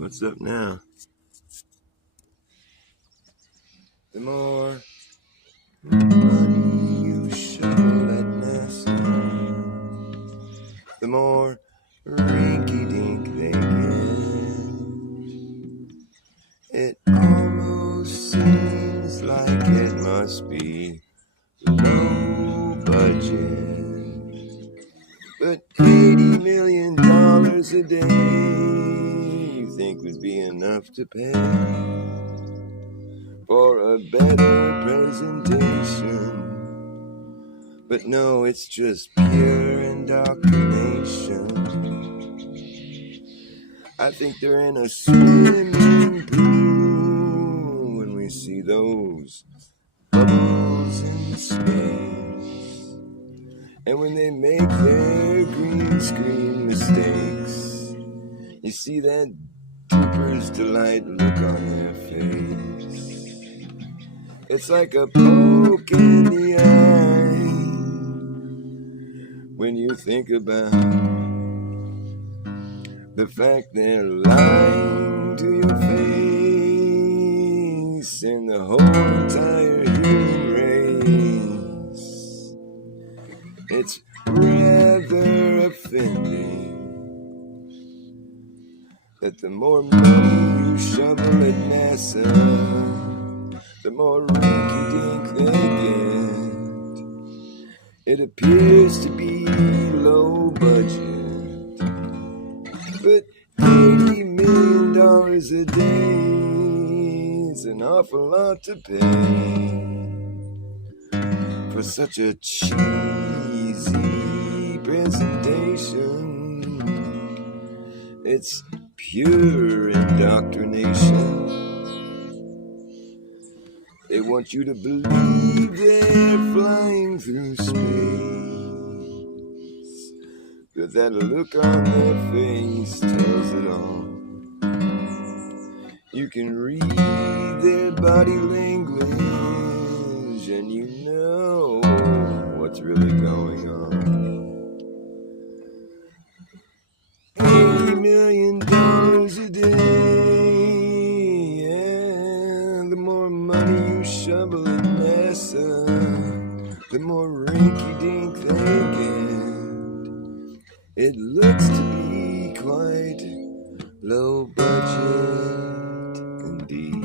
What's up now? The more money you shovel at NASA, the more rinky-dink they get. It almost seems like it must be low budget, but $80 million a day you think would be enough to pay for a better presentation. But no, it's just pure indoctrination. I think they're in a swimming pool when we see those bubbles in space. And when they make their green screen mistakes, you see that duper's delight look on their face. It's like a poke in the eye when you think about the fact they're lying to your face and the whole entire human race. It's rather offending that the more money you shovel at NASA, the more rinky-dink they get. It appears to be low budget, but $80 million a day is an awful lot to pay for such a cheesy presentation. It's pure indoctrination. They want you to believe they're flying through space, but that look on their face tells it all. You can read their body language and you know what's really going on. $80 million a day, yeah. The more money you shovel at NASA, the more rinky-dink they get. It looks to be quite low budget indeed.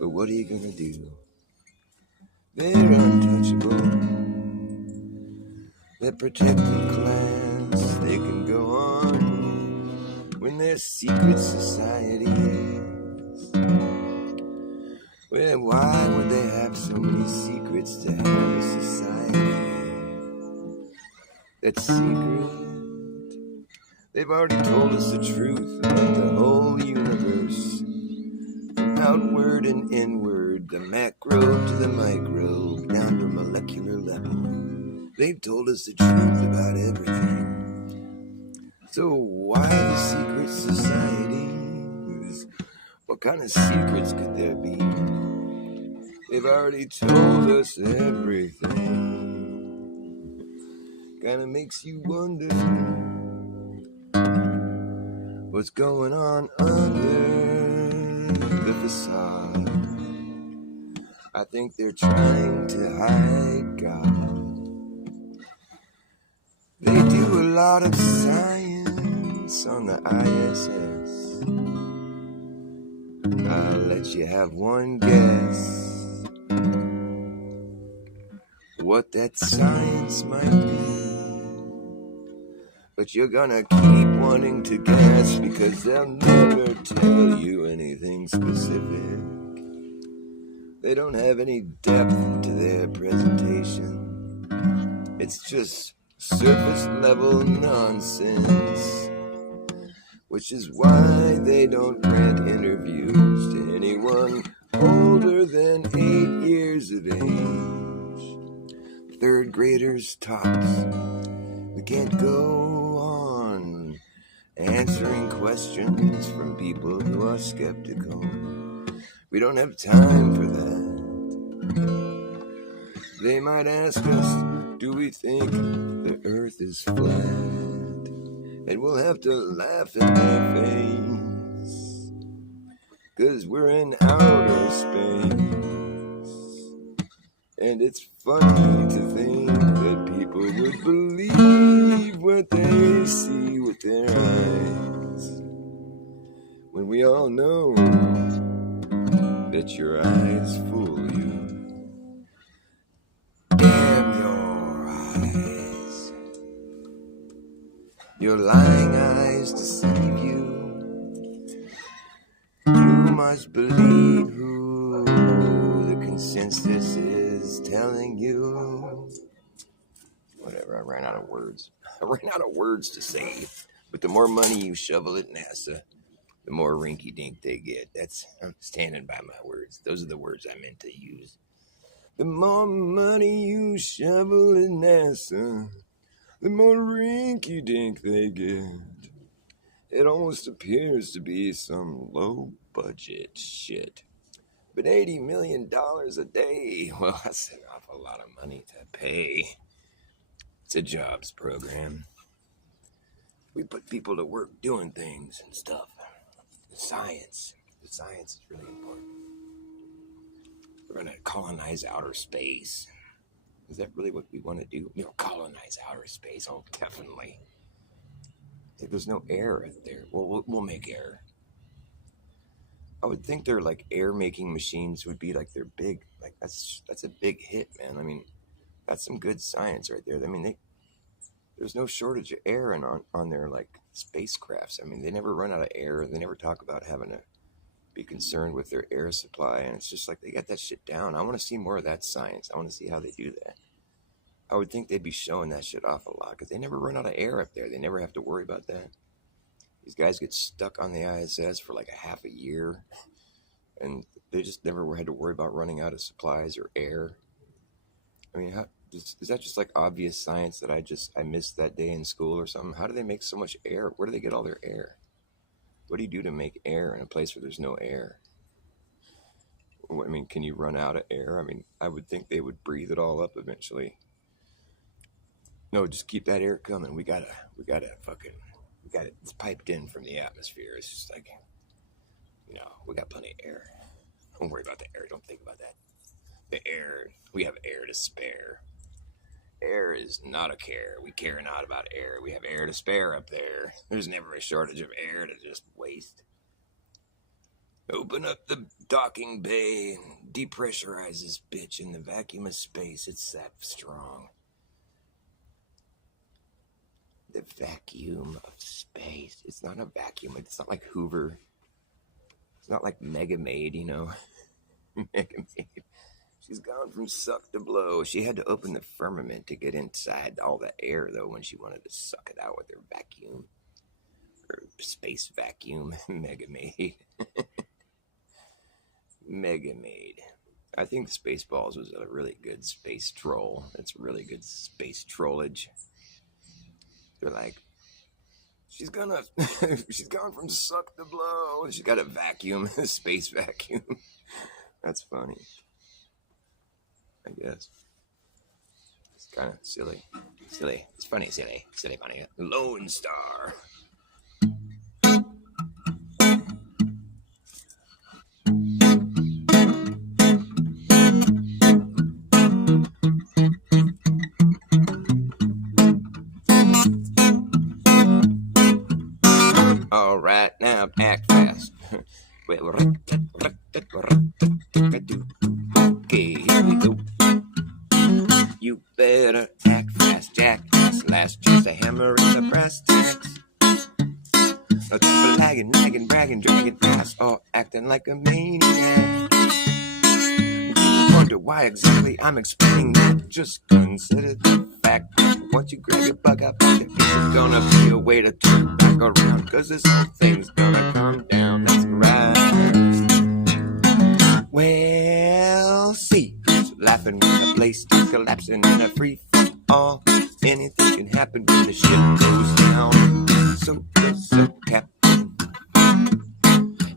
But what are you gonna do? They're untouchable. They're protected class. They can go on when they're secret societies. Well, why would they have so many secrets to have a society that's secret? They've already told us the truth about the whole universe, from outward and inward, the macro to the micro, down to molecular level. They've told us the truth about everything. So why the secret societies? What kind of secrets could there be? They've already told us everything. Kinda makes you wonder what's going on under the facade. I think they're trying to hide God. They do a lot of science on the ISS. I'll let you have one guess what that science might be. But you're gonna keep wanting to guess because they'll never tell you anything specific. They don't have any depth to their presentation. It's just surface level nonsense, which is why they don't grant interviews to anyone older than 8 years of age. Third graders tops. We can't go on answering questions from people who are skeptical. We don't have time for that. They might ask us, do we think the earth is flat? And we'll have to laugh in their face. 'cause we're in outer space. And it's funny to think that people would believe what they see with their eyes, when we all know that your eyes fool you. Damn your eyes. Your lying eyes deceive you. You must believe who the consensus is telling you. Whatever, I ran out of words. I ran out of words to say. But the more money you shovel at NASA, the more rinky-dink they get. I'm standing by my words. Those are the words I meant to use. The more money you shovel at NASA, the more rinky-dink they get. It almost appears to be some low-budget shit. But $80 million a day, well, that's an awful lot of money to pay. It's a jobs program. We put people to work doing things and stuff. The science is really important. We're going to colonize outer space. Is that really what we want to do? Colonize outer space. Oh, definitely. If there's no air out there, well, we'll make air. I would think they're like air making machines would be like they're big. Like that's a big hit, man. I mean, that's some good science right there. I mean, there's no shortage of air on their like spacecrafts. I mean, they never run out of air. They never talk about having to be concerned with their air supply. And it's just like they got that shit down. I want to see more of that science. I want to see how they do that. I would think they'd be showing that shit off a lot because they never run out of air up there. They never have to worry about that. These guys get stuck on the ISS for like a half a year, and they just never had to worry about running out of supplies or air. I mean, is that just like obvious science that I missed that day in school or something? How do they make so much air? Where do they get all their air? What do you do to make air in a place where there's no air? I mean, can you run out of air? I mean, I would think they would breathe it all up eventually. No, just keep that air coming. We got it. It's piped in from the atmosphere. It's just like, we got plenty of air. Don't worry about the air. Don't think about that. The air, we have air to spare. Air is not a care. We care not about air. We have air to spare up there. There's never a shortage of air to just waste. Open up the docking bay and depressurize this bitch in the vacuum of space. It's that strong. The vacuum of space. It's not a vacuum. It's not like Hoover. It's not like Mega Maid, Mega Maid. She's gone from suck to blow. She had to open the firmament to get inside all the air, though, when she wanted to suck it out with her vacuum. Her space vacuum. Mega Maid. Mega Maid. I think Spaceballs was a really good space troll. It's really good space trollage. They're like, she's gone from suck to blow. She got a vacuum, a space vacuum. That's funny. I guess. It's kind of silly. It's funny, silly, funny. Lone Star. All right, now act fast. Okay, here we go. You better act fast, jackass. Last chance to hammer in the brass tacks. No time for lagging, nagging, bragging, dragging ass, or acting like a maniac. Wonder why exactly I'm explaining that. Just consider the fact that once you grab your bug up, there's gonna be a way to turn back around. Cause this whole thing's gonna calm down, that's right. Well, see, laughing when the place is collapsing in a free fall. Anything can happen when the ship goes down. So Captain.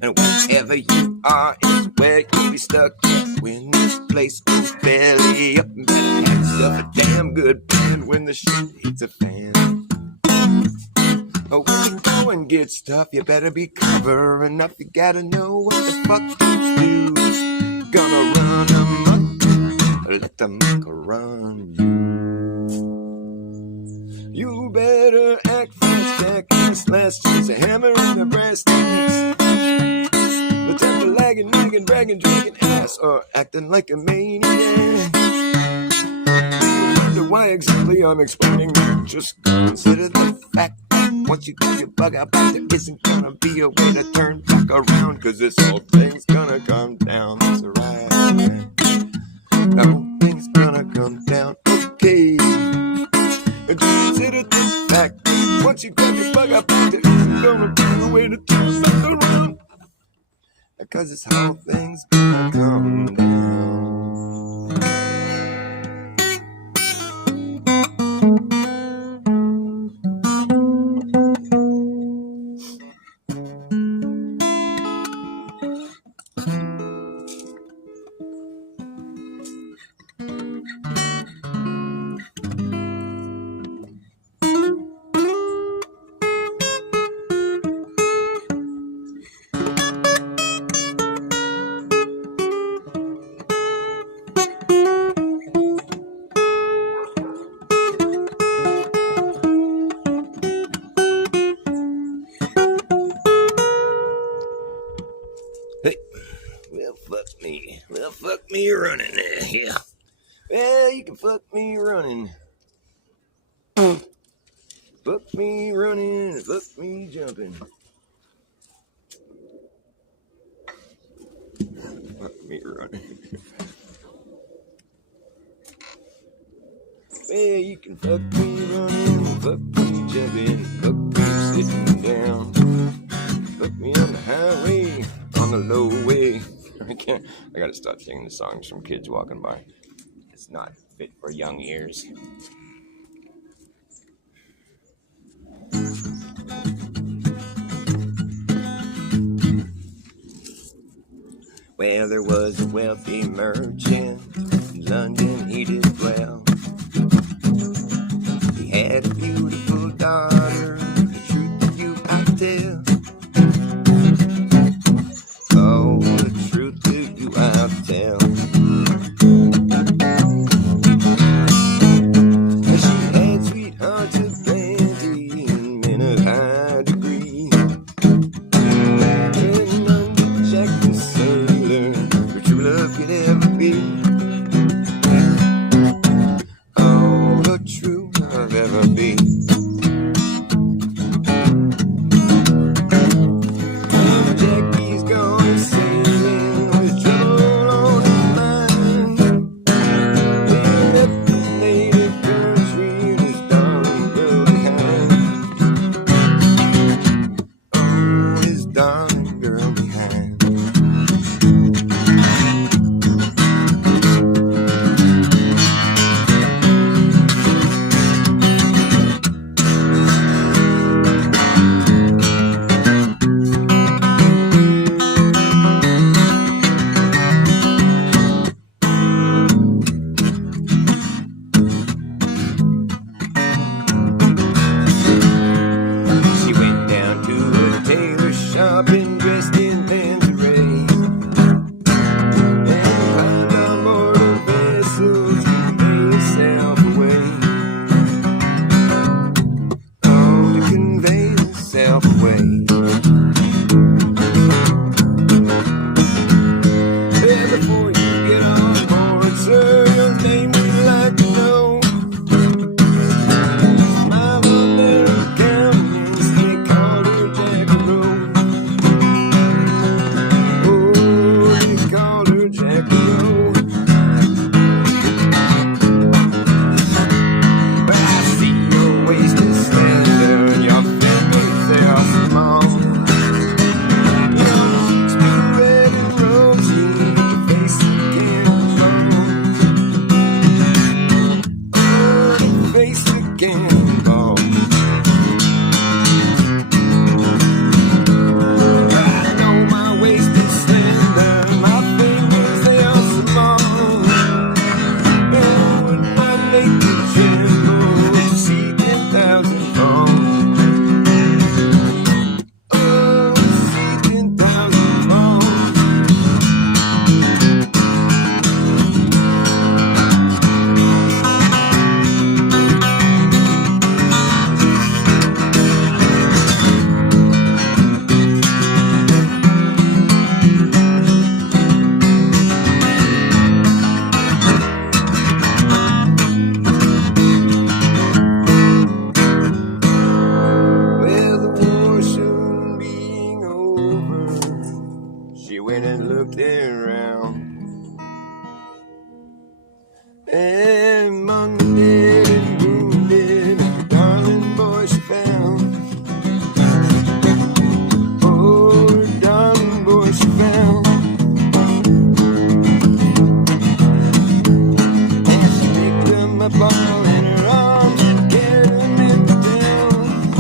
And wherever you are is where you'll be stuck. When this place goes belly up, better have yourself a damn good plan when the shit hits a fan. Oh, when the going gets tough, you better be covering up. You gotta know what the fuck to do. Gonna run amok, let the muck run you. You better act fast, jackass. Last chance, a hammer in the brass tacks. The temper lagging, nagging, bragging, dragging ass, or acting like a maniac. Wonder why exactly I'm explaining that. Just consider the fact that once you get your bug out back, there isn't gonna be a way to turn back around, cause this whole thing's gonna come down. That's right. The whole thing's gonna come down. Okay. And just consider the fact that once you grab your bug out back, there isn't gonna be a way to turn back around, cause this whole thing's gonna come down. Hey, well, fuck me running there, yeah. Well, you can fuck me running. Fuck me running, fuck me jumping. Fuck me running. Well, you can fuck me running, fuck me jumping, fuck me sitting down. Fuck me on the highway, on the low way. I gotta stop singing the songs from kids walking by. It's not fit for young ears. Well, there was a wealthy merchant in London, he did dwell. He had a beautiful daughter, the truth that you I tell. Oh, the truth that you I'll tell. She had sweethearts of plenty and men of high degree. And none but Jack the Sailor, her true love could ever be. Oh, the true love ever be. Jackie's gone sailing with trouble on his mind. He left his native country and his darling girl behind. Oh, his darling girl behind. She went down to a tailor shop and dressed in lingerie, and climbed on board a vessel to convey herself away. Oh, to convey herself away. Well, before you get on board, sir, your name we'd like to know. Smile on their countenance, they called her Jack Rose. She went and looked around. And among the dead and wounded, her darling boy she found. Oh, her darling boy she found. And she picked him up all in her arms and carried him into town.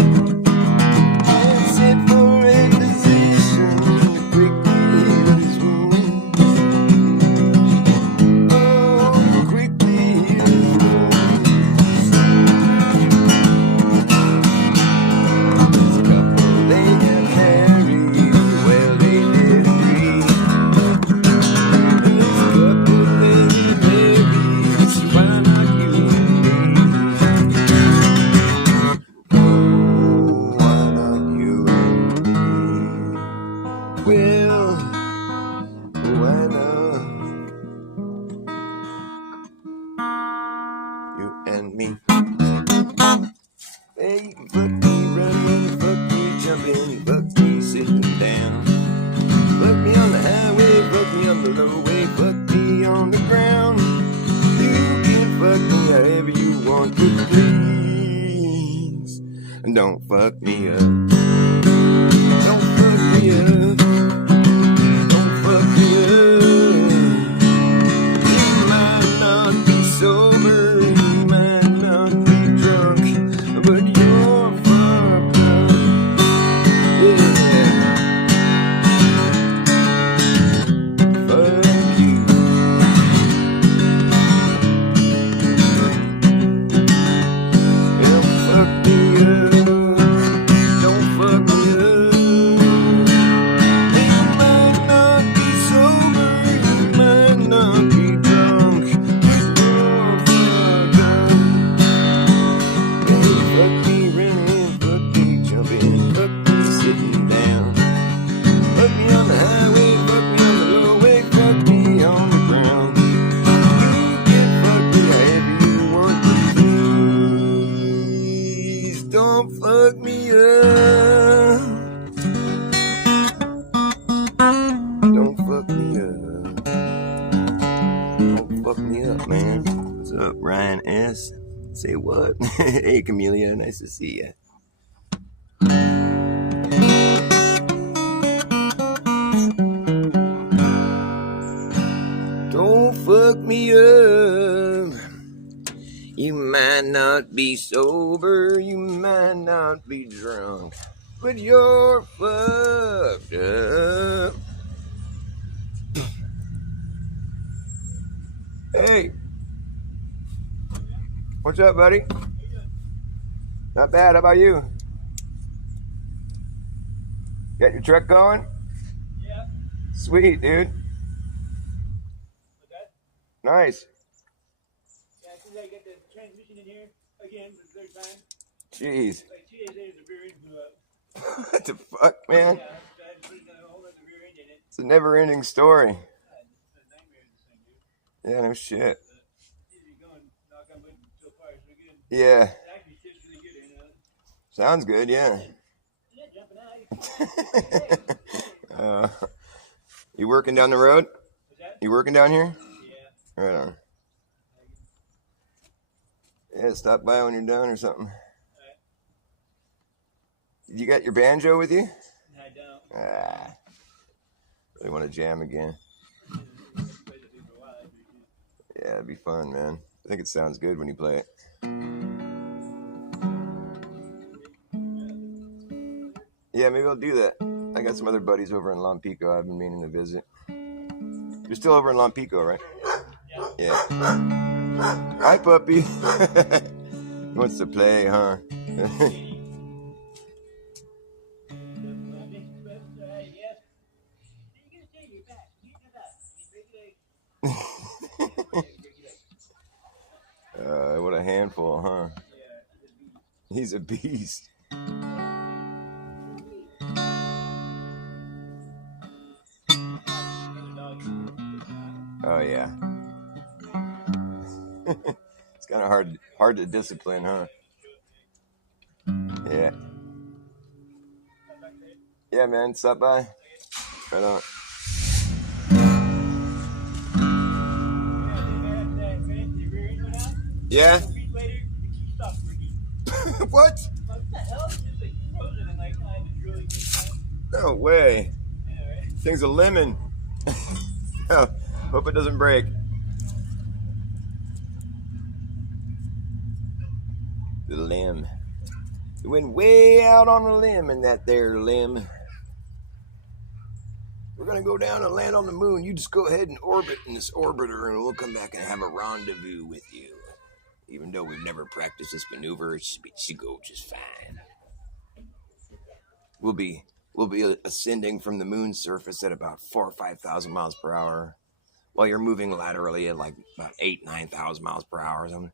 And sent for a physician to quickly heal his wounds. Oh, quickly heal his wounds. This couple, they got married. Well, they did agree. This couple, they get married. So why not you and me? Oh, why not you and me? Well, why not you and me? Hey, you can fuck me running, fuck me jumping, fuck me sitting down. Fuck me on the highway, fuck me on the low way, fuck me on the ground. You can fuck me however you want, but please don't fuck me up. Don't fuck me up. Don't fuck me up. You might not be sober, you might not be drunk, but you're fucked up. Yeah. Fuck you. Don't fuck me up. Don't fuck me up. You might not be sober, you might not be drunk, but you're fucked up. Hey, fuck me running, fuck me jumping, fuck me sitting down. Fuck me on the highway, fuck me on the low way, fuck me on the ground. You can fuck me however you want, but please don't fuck me up. Don't fuck me up. Don't fuck me up, man. What's up, Ryan S? Say what? Hey, Camellia, nice to see ya. Don't fuck me up. You might not be sober, you might not be drunk, but you're fucked up. Hey, what's up, buddy? Not bad. How about you? Got your truck going? Yeah. Sweet, dude. What's that? Nice. Yeah, as soon as I get the transmission in here again for the third time, Jeez. like 2 days later, the rear end blew up. What the fuck, man? Yeah, so I had to put a whole other rear end in it. It's a never-ending story. It's a nightmare, this thing, dude. Yeah, no shit. Seems to be going, knock on wood, so far, so good. Yeah. It actually sits really good, you know. Sounds good, yeah. Yeah, jumping out. You working down the road? What's that? You working down here? Yeah. Right on. Yeah, stop by when you're done or something. Alright. You got your banjo with you? I don't. Ah, really want to jam again. Yeah, it'd be fun, man. I think it sounds good when you play it. Yeah, maybe I'll do that. I got some other buddies over in Lompico I've been meaning to visit. You're still over in Lompico, right? Yeah. Hi, puppy. He wants to play, huh? What a handful, huh? He's a beast. Oh yeah. It's kind of hard to discipline, huh? Yeah. Yeah, man. Stop by. Right on. Yeah? A week later, the key stopped working. What? What the hell? It's just like frozen and like I had to drill it this time. No way. Yeah, right? Thing's a lemon. Oh, hope it doesn't break. The limb. It went way out on a limb in that there limb. We're gonna go down and land on the moon. You just go ahead and orbit in this orbiter and we'll come back and have a rendezvous with you. Even though we've never practiced this maneuver, it should go just fine. We'll be ascending from the moon's surface at about 4,000 or 5,000 miles per hour, while you're moving laterally at like about 8,000 or 9,000 miles per hour or something.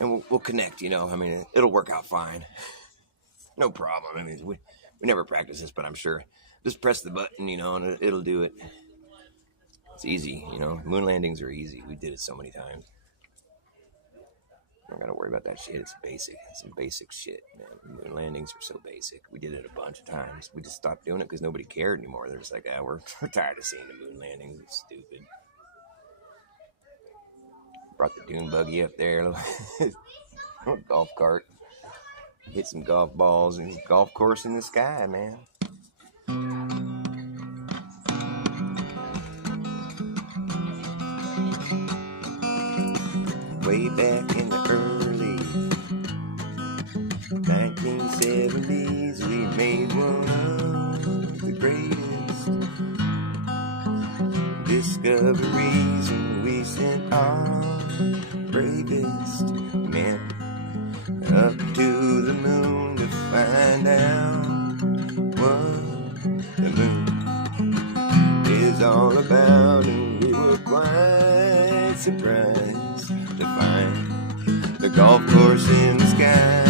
And we'll connect, you know. I mean, it'll work out fine. No problem. I mean, we never practice this, but I'm sure. Just press the button, you know, and it'll do it. It's easy, you know. Moon landings are easy. We did it so many times. Don't gotta worry about that shit. It's basic. It's some basic shit, man. Moon landings are so basic. We did it a bunch of times. We just stopped doing it because nobody cared anymore. They're just like, we're tired of seeing the moon landings. It's stupid. Brought the dune buggy up there. Golf cart. Hit some golf balls and golf course in the sky, man. Way back in the early 1970s, we made one of the greatest discoveries, and we sent our bravest men up to the moon to find out what the moon is all about, and we were quite surprised to find the golf course in the sky.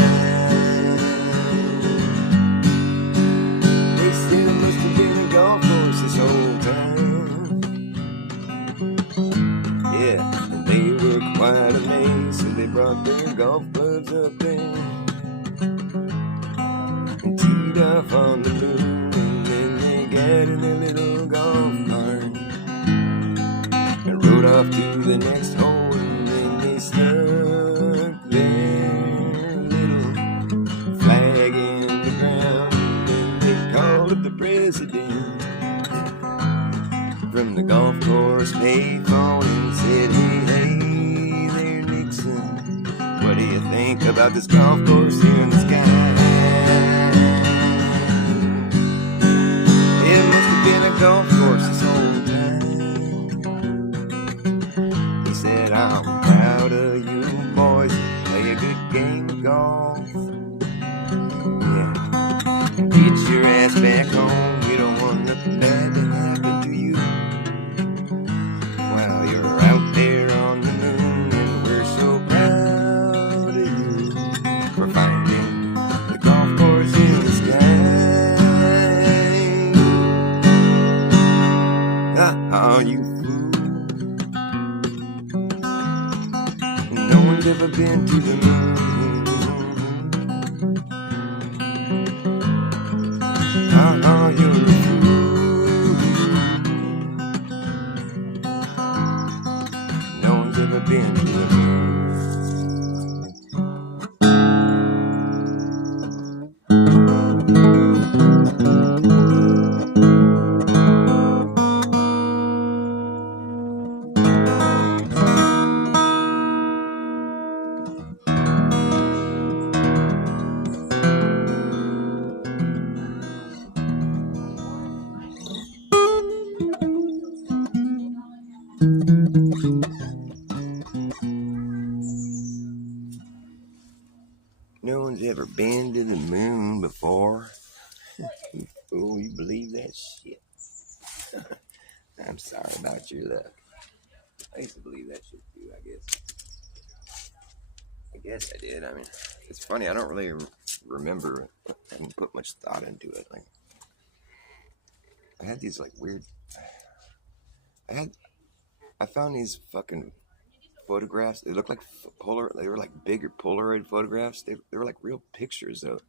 They said it must have been a golf course this whole time. Yeah, and they were quite amazed, so they brought their golf clubs up there and teed off on the moon, and then they got in their little golf cart and rode off to the next hole. Stuck their little flag in the ground, and they called up the president from the golf course payphone and said, hey there, Nixon, what do you think about this golf course here in the sky? It must have been a golf course this whole time. He said, I'm proud of you boys, play a good game of golf. Yeah, get your ass back home. We don't want nothing bad to happen to you while you're out there on the moon. And we're so proud of you for finding the golf course in the sky. Oh, you ever been to the moon? Oh, you're a fool. No one's ever been to the moon. No one's ever been to the moon before. You fool, you believe that shit? I'm sorry about your luck. I used to believe that shit too, I guess I did. I mean, it's funny, I don't really remember. I didn't put much thought into it. Like, I had these like weird. I found these fucking photographs. They looked like They were like bigger Polaroid photographs. They were like real pictures though.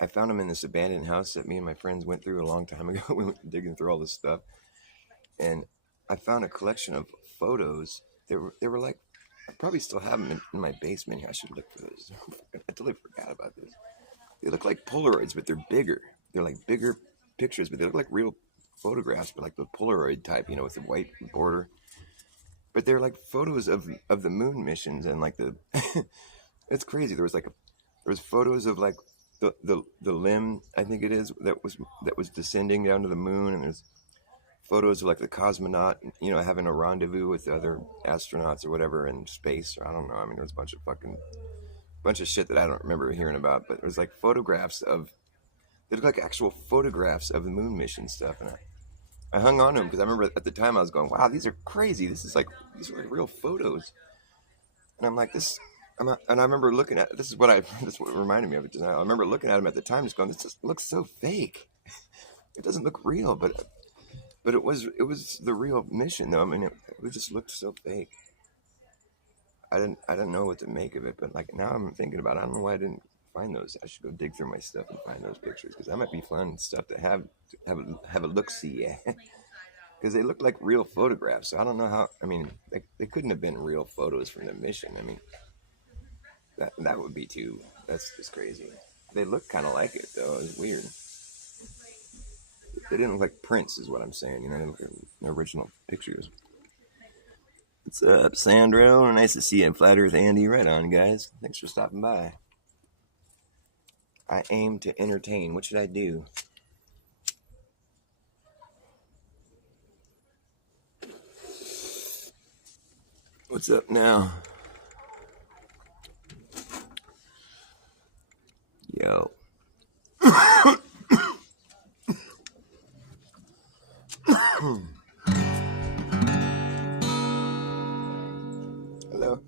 I found them in this abandoned house that me and my friends went through a long time ago. We went digging through all this stuff, and I found a collection of photos. They were like probably still have them in my basement here. I should look for those. I totally forgot about this. They look like Polaroids, but they're bigger. They're like bigger pictures, but they look like real photographs, but like the Polaroid type, you know, with the white border. But they're like photos of the moon missions, and like the it's crazy. There was photos of like the limb, I think it is, that was descending down to the moon, and there's photos of like the cosmonaut, you know, having a rendezvous with the other astronauts or whatever in space. Or I don't know. I mean, there's a bunch of shit that I don't remember hearing about, but it was like photographs of, they look like actual photographs of the moon mission stuff, and I hung on to them because I remember at the time I was going, wow, these are crazy. These are like real photos. And I'm like, and I remember looking at, this is what reminded me of it. I remember looking at them at the time just going, this just looks so fake. It doesn't look real, but it was the real mission though. I mean, it just looked so fake. I didn't know what to make of it, but like now I'm thinking about it. I don't know why I didn't find those. I should go dig through my stuff and find those pictures, because that might be fun stuff to have a look-see at. Because they look like real photographs. So I don't know how. I mean, they couldn't have been real photos from the mission. I mean, that would be too. That's just crazy. They look kind of like it though. It's weird. They didn't look like prints, is what I'm saying. You know, they look like original pictures. What's up, Sandro? Nice to see you in Flat Earth, Andy. Right on, guys. Thanks for stopping by. I aim to entertain. What should I do? What's up now? Yo. Hello.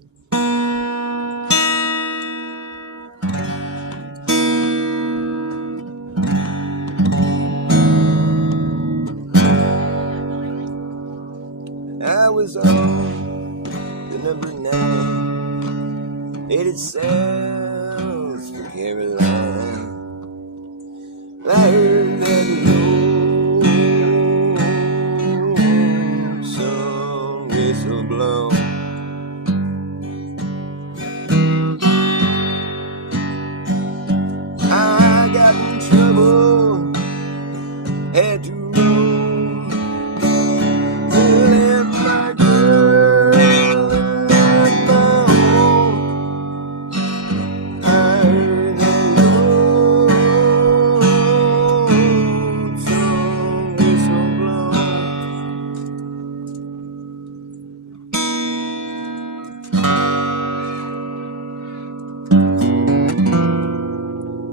I was on the number 9, headed south for Carolina. I heard that lonesome whistle blow. I got in trouble, had to roam, left my girl and left my home. I heard that lonesome whistle blow.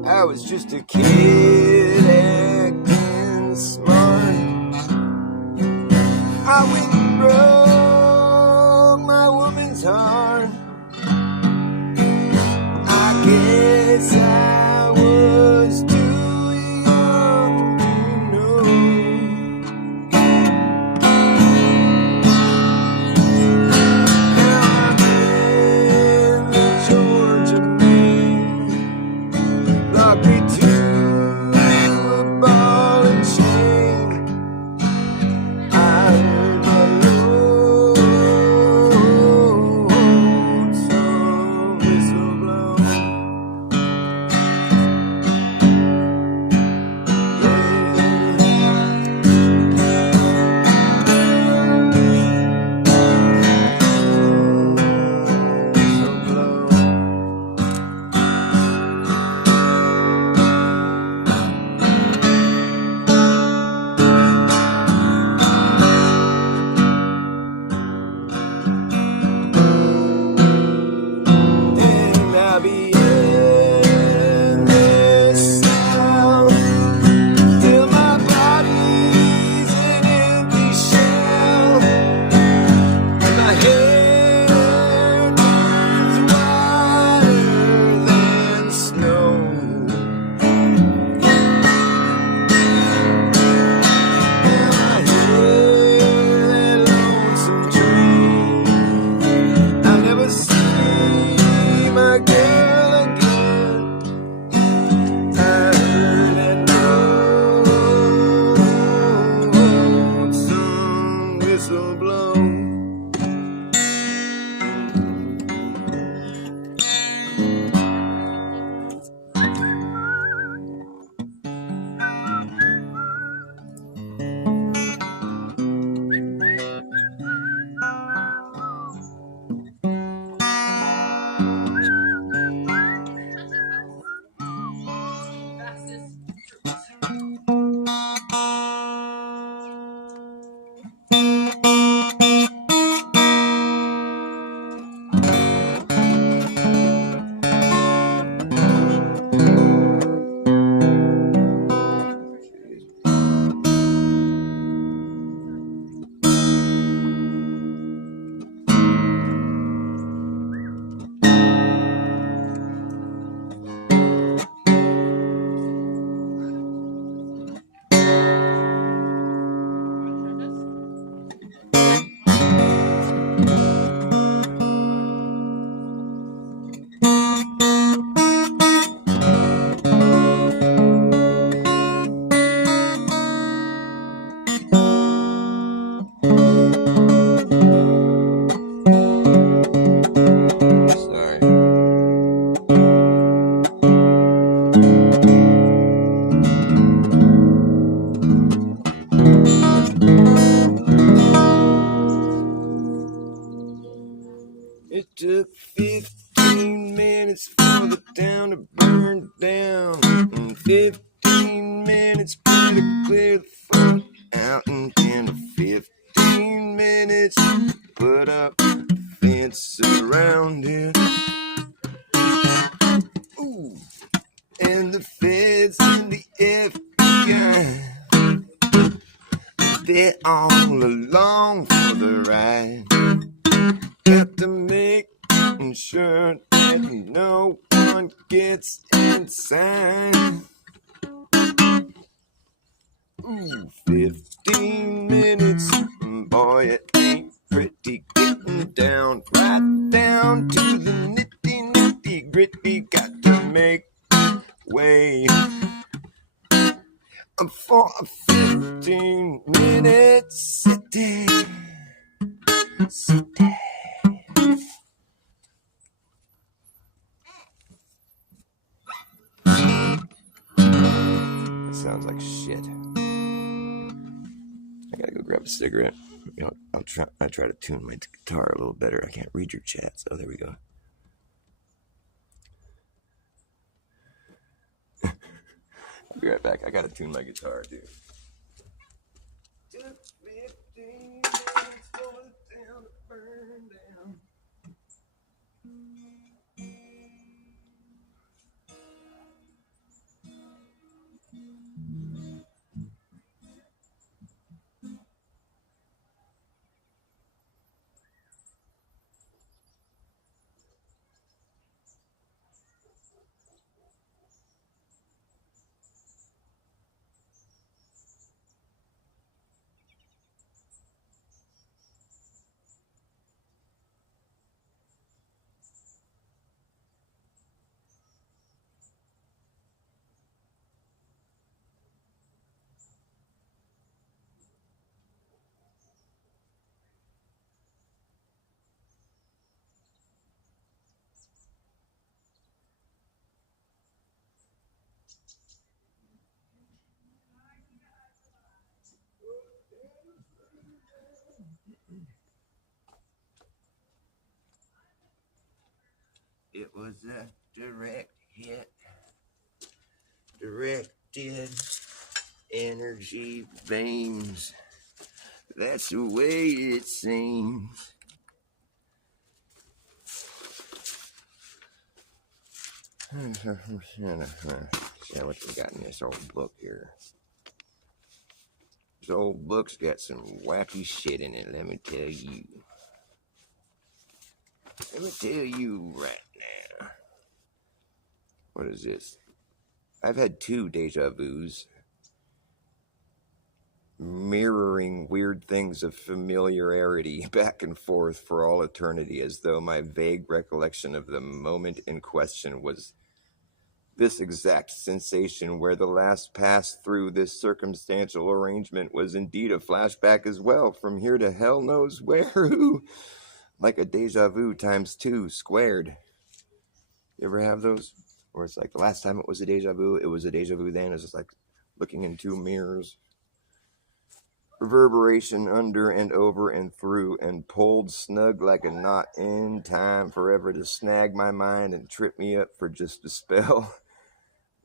I was just a kid acting smart. I went and broke my woman's heart. I guess I was too young to know. Now I'm in the Georgia man, locked me to a ball and chain. I heard the lonesome whistle blow. And I'll be in this cell till my body's an empty shell, and my hair turns whiter than snow. And I hear that lonesome train. I'll never see my girl again. I heard that lonesome whistle blow. It took 15 minutes for the town to burn down, and 15 minutes to clear the fuck out, and 10 to 15 minutes to put up a fence around it. Ooh. And the feds and the FBI, they're all along for the ride. Got to make sure that no one gets inside. Ooh, 15 minutes, boy, it ain't pretty. Getting down, right down to the nitty gritty. Got to make way for a 15-minute city. That sounds like shit. I gotta go grab a cigarette. You know, I try to tune my guitar a little better. I can't read your chats. Oh, there we go. I'll be right back. I gotta tune my guitar, dude. Took 15 minutes for the town to burn down. It was a direct hit, directed energy beams. That's the way it seems. See what we got in this old book here. This old book's got some wacky shit in it, let me tell you. Let me tell you right now. What is this? I've had 2 deja vus, mirroring weird things of familiarity back and forth for all eternity, as though my vague recollection of the moment in question was this exact sensation, where the last pass through this circumstantial arrangement was indeed a flashback as well, from here to hell knows where. Like a deja vu times 2 squared. You ever have those? Where it's like the last time it was a deja vu then. It's just like looking in 2 mirrors. Reverberation under and over and through, and pulled snug like a knot in time forever to snag my mind and trip me up for just a spell.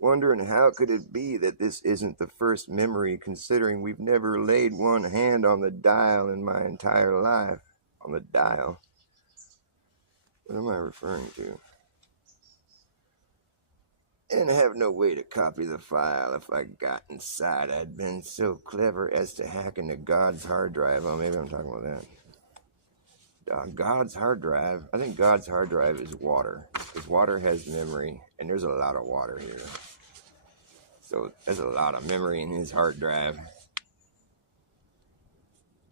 wondering how could it be that this isn't the first memory, considering we've never laid one hand on the dial in my entire life. On the dial? What am I referring to? And have no way to copy the file. If I got inside, I'd been so clever as to hack into God's hard drive. Oh, maybe I'm talking about that. God's hard drive. I think God's hard drive is water, because water has memory, and there's a lot of water here. So there's a lot of memory in his hard drive.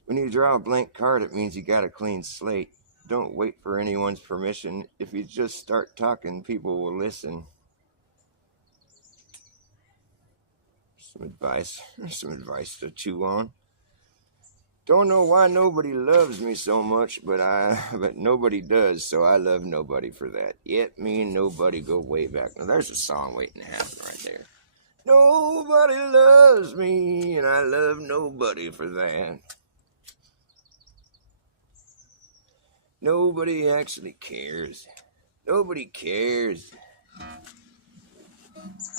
When you draw a blank card, it means you got a clean slate. Don't wait for anyone's permission. If you just start talking, people will listen. Some advice to chew on. Don't know why nobody loves me so much, but nobody does, so I love nobody for that. Yet me and nobody go way back. Now there's a song waiting to happen right there. Nobody loves me, and I love nobody for that. Nobody actually cares. Nobody cares.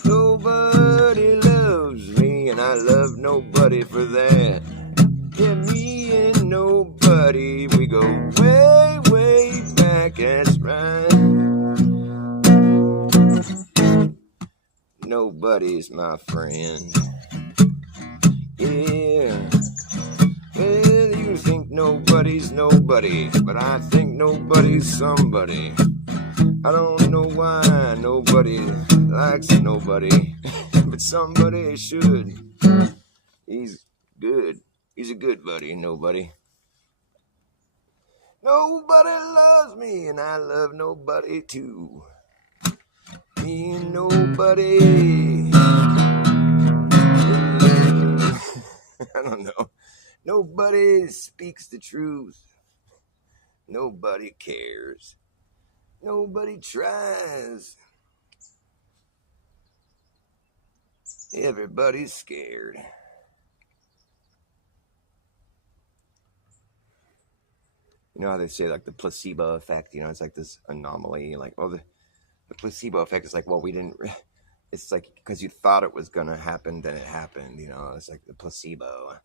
Nobody loves me, and I love nobody for that. Yeah, me and nobody, we go way, way back, that's right. Nobody's my friend. Yeah. Well, you think nobody's nobody, but I think nobody's somebody. I don't know why nobody likes nobody, but somebody should. He's good. He's a good buddy, nobody. Nobody loves me, and I love nobody too. Me and nobody. I don't know. Nobody speaks the truth. Nobody cares. Nobody tries. Everybody's scared. You know how they say, like, the placebo effect, you know, it's like this anomaly, like, oh, the placebo effect is like, well, we didn't, it's like, because you thought it was going to happen, then it happened, you know, it's like the placebo.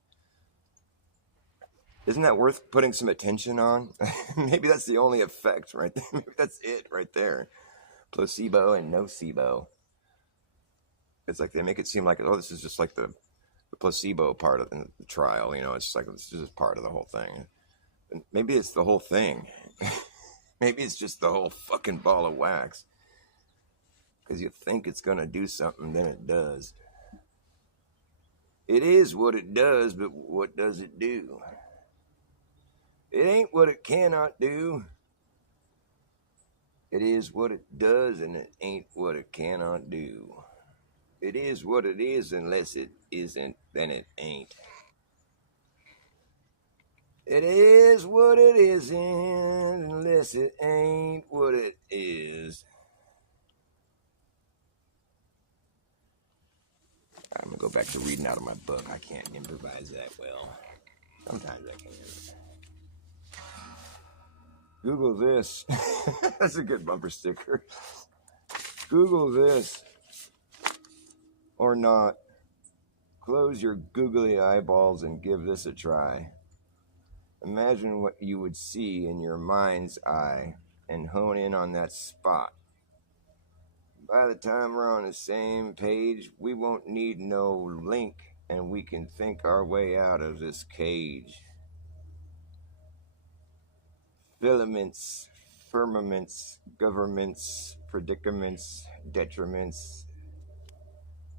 Isn't that worth putting some attention on? Maybe that's the only effect right there. Maybe that's it right there. Placebo and nocebo. It's like they make it seem like, oh, this is just like the placebo part of the trial, you know, it's just like, this is just part of the whole thing. And maybe it's the whole thing. Maybe it's just the whole fucking ball of wax. Because you think it's going to do something, then it does. It is what it does, but what does it do? It ain't what it cannot do. It is what it does, and it ain't what it cannot do. It is what it is, unless it isn't, then it ain't. It is what it isn't, unless it ain't what it is. I'm going to go back to reading out of my book. I can't improvise that well. Sometimes I can. Google this. That's a good bumper sticker. Google this. Or not. Close your googly eyeballs and give this a try. Imagine what you would see in your mind's eye and hone in on that spot. By the time we're on the same page, we won't need no link, and we can think our way out of this cage. Filaments, firmaments, governments, predicaments, detriments,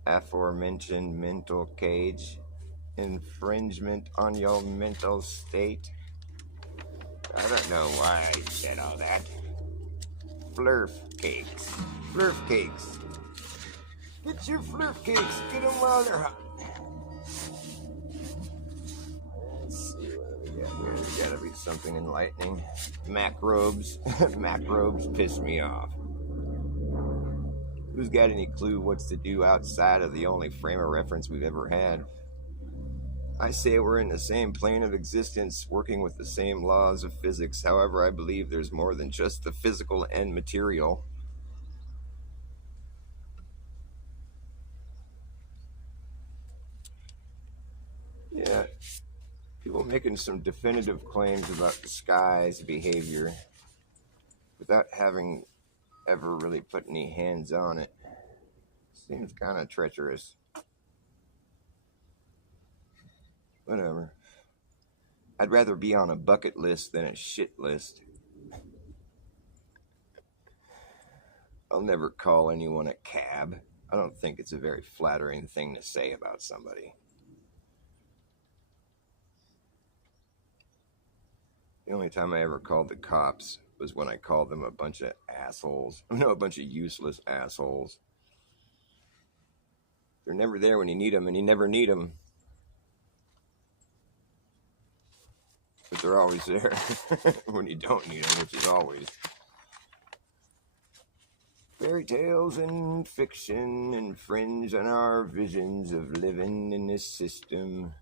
aforementioned mental cage, infringement on your mental state. I don't know why I said all that. Flurf cakes. Flurf cakes. Get your flurf cakes. Get them while they're hot. Let's see what we got here. There's gotta be something enlightening. Macrobes. Macrobes piss me off. Who's got any clue what's to do outside of the only frame of reference we've ever had? I say we're in the same plane of existence, working with the same laws of physics. However, I believe there's more than just the physical and material. people making some definitive claims about the sky's behavior without having ever really put any hands on it seems kind of treacherous. Whatever. I'd rather be on a bucket list than a shit list. I'll never call anyone a cab. I don't think it's a very flattering thing to say about somebody. The only time I ever called the cops was when I called them a bunch of assholes. No, a bunch of useless assholes. They're never there when you need them, and you never need them. But they're always there when you don't need them, which is always. Fairy tales and fiction infringe on our visions of living in this system.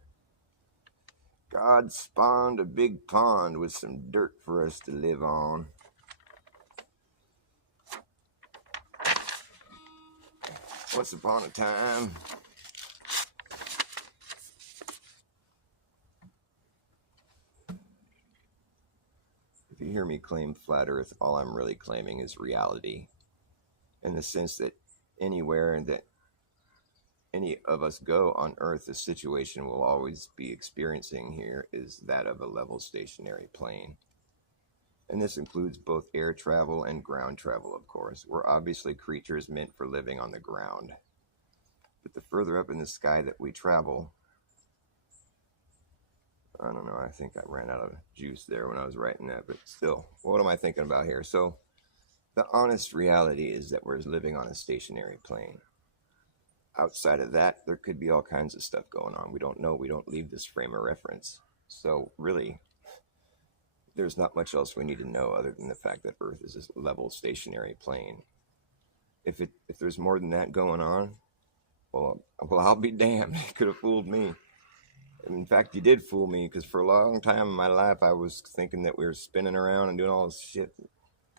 God spawned a big pond with some dirt for us to live on. Once upon a time, if you hear me claim flat Earth, all I'm really claiming is reality. In the sense that anywhere that any of us go on Earth, the situation we'll always be experiencing here is that of a level stationary plane. And this includes both air travel and ground travel, of course. We're obviously creatures meant for living on the ground. But the further up in the sky that we travel, I don't know, I think I ran out of juice there when I was writing that, but still, what am I thinking about here? So, the honest reality is that we're living on a stationary plane. Outside of that, there could be all kinds of stuff going on. We don't know. We don't leave this frame of reference. So, really, there's not much else we need to know other than the fact that Earth is this level stationary plane. If there's more than that going on, well, I'll be damned. You could have fooled me. In fact, you did fool me, because for a long time in my life, I was thinking that we were spinning around and doing all this shit.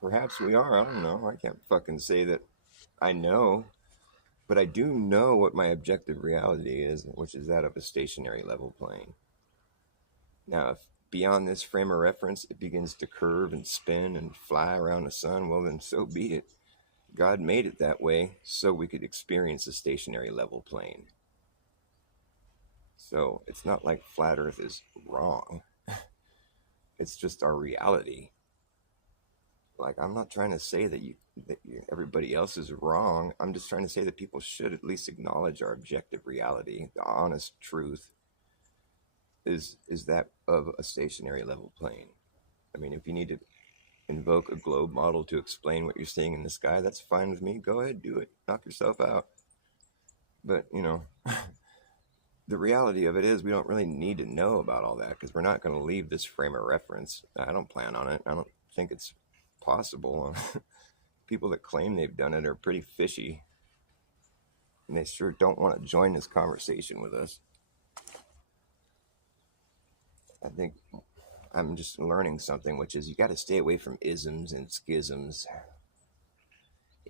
Perhaps we are. I don't know. I can't fucking say that I know. But I do know what my objective reality is, which is that of a stationary level plane. Now, if beyond this frame of reference, it begins to curve and spin and fly around the sun, well, then so be it. God made it that way so we could experience a stationary level plane. So it's not like flat Earth is wrong. It's just our reality. Like, I'm not trying to say that everybody else is wrong. I'm just trying to say that people should at least acknowledge our objective reality. The honest truth is that of a stationary level plane. I mean, if you need to invoke a globe model to explain what you're seeing in the sky, that's fine with me. Go ahead, do it. Knock yourself out. But, the reality of it is we don't really need to know about all that, because we're not going to leave this frame of reference. I don't plan on it. I don't think it's possible. People that claim they've done it are pretty fishy, and they sure don't want to join this conversation with us. I think I'm just learning something, which is you got to stay away from isms and schisms.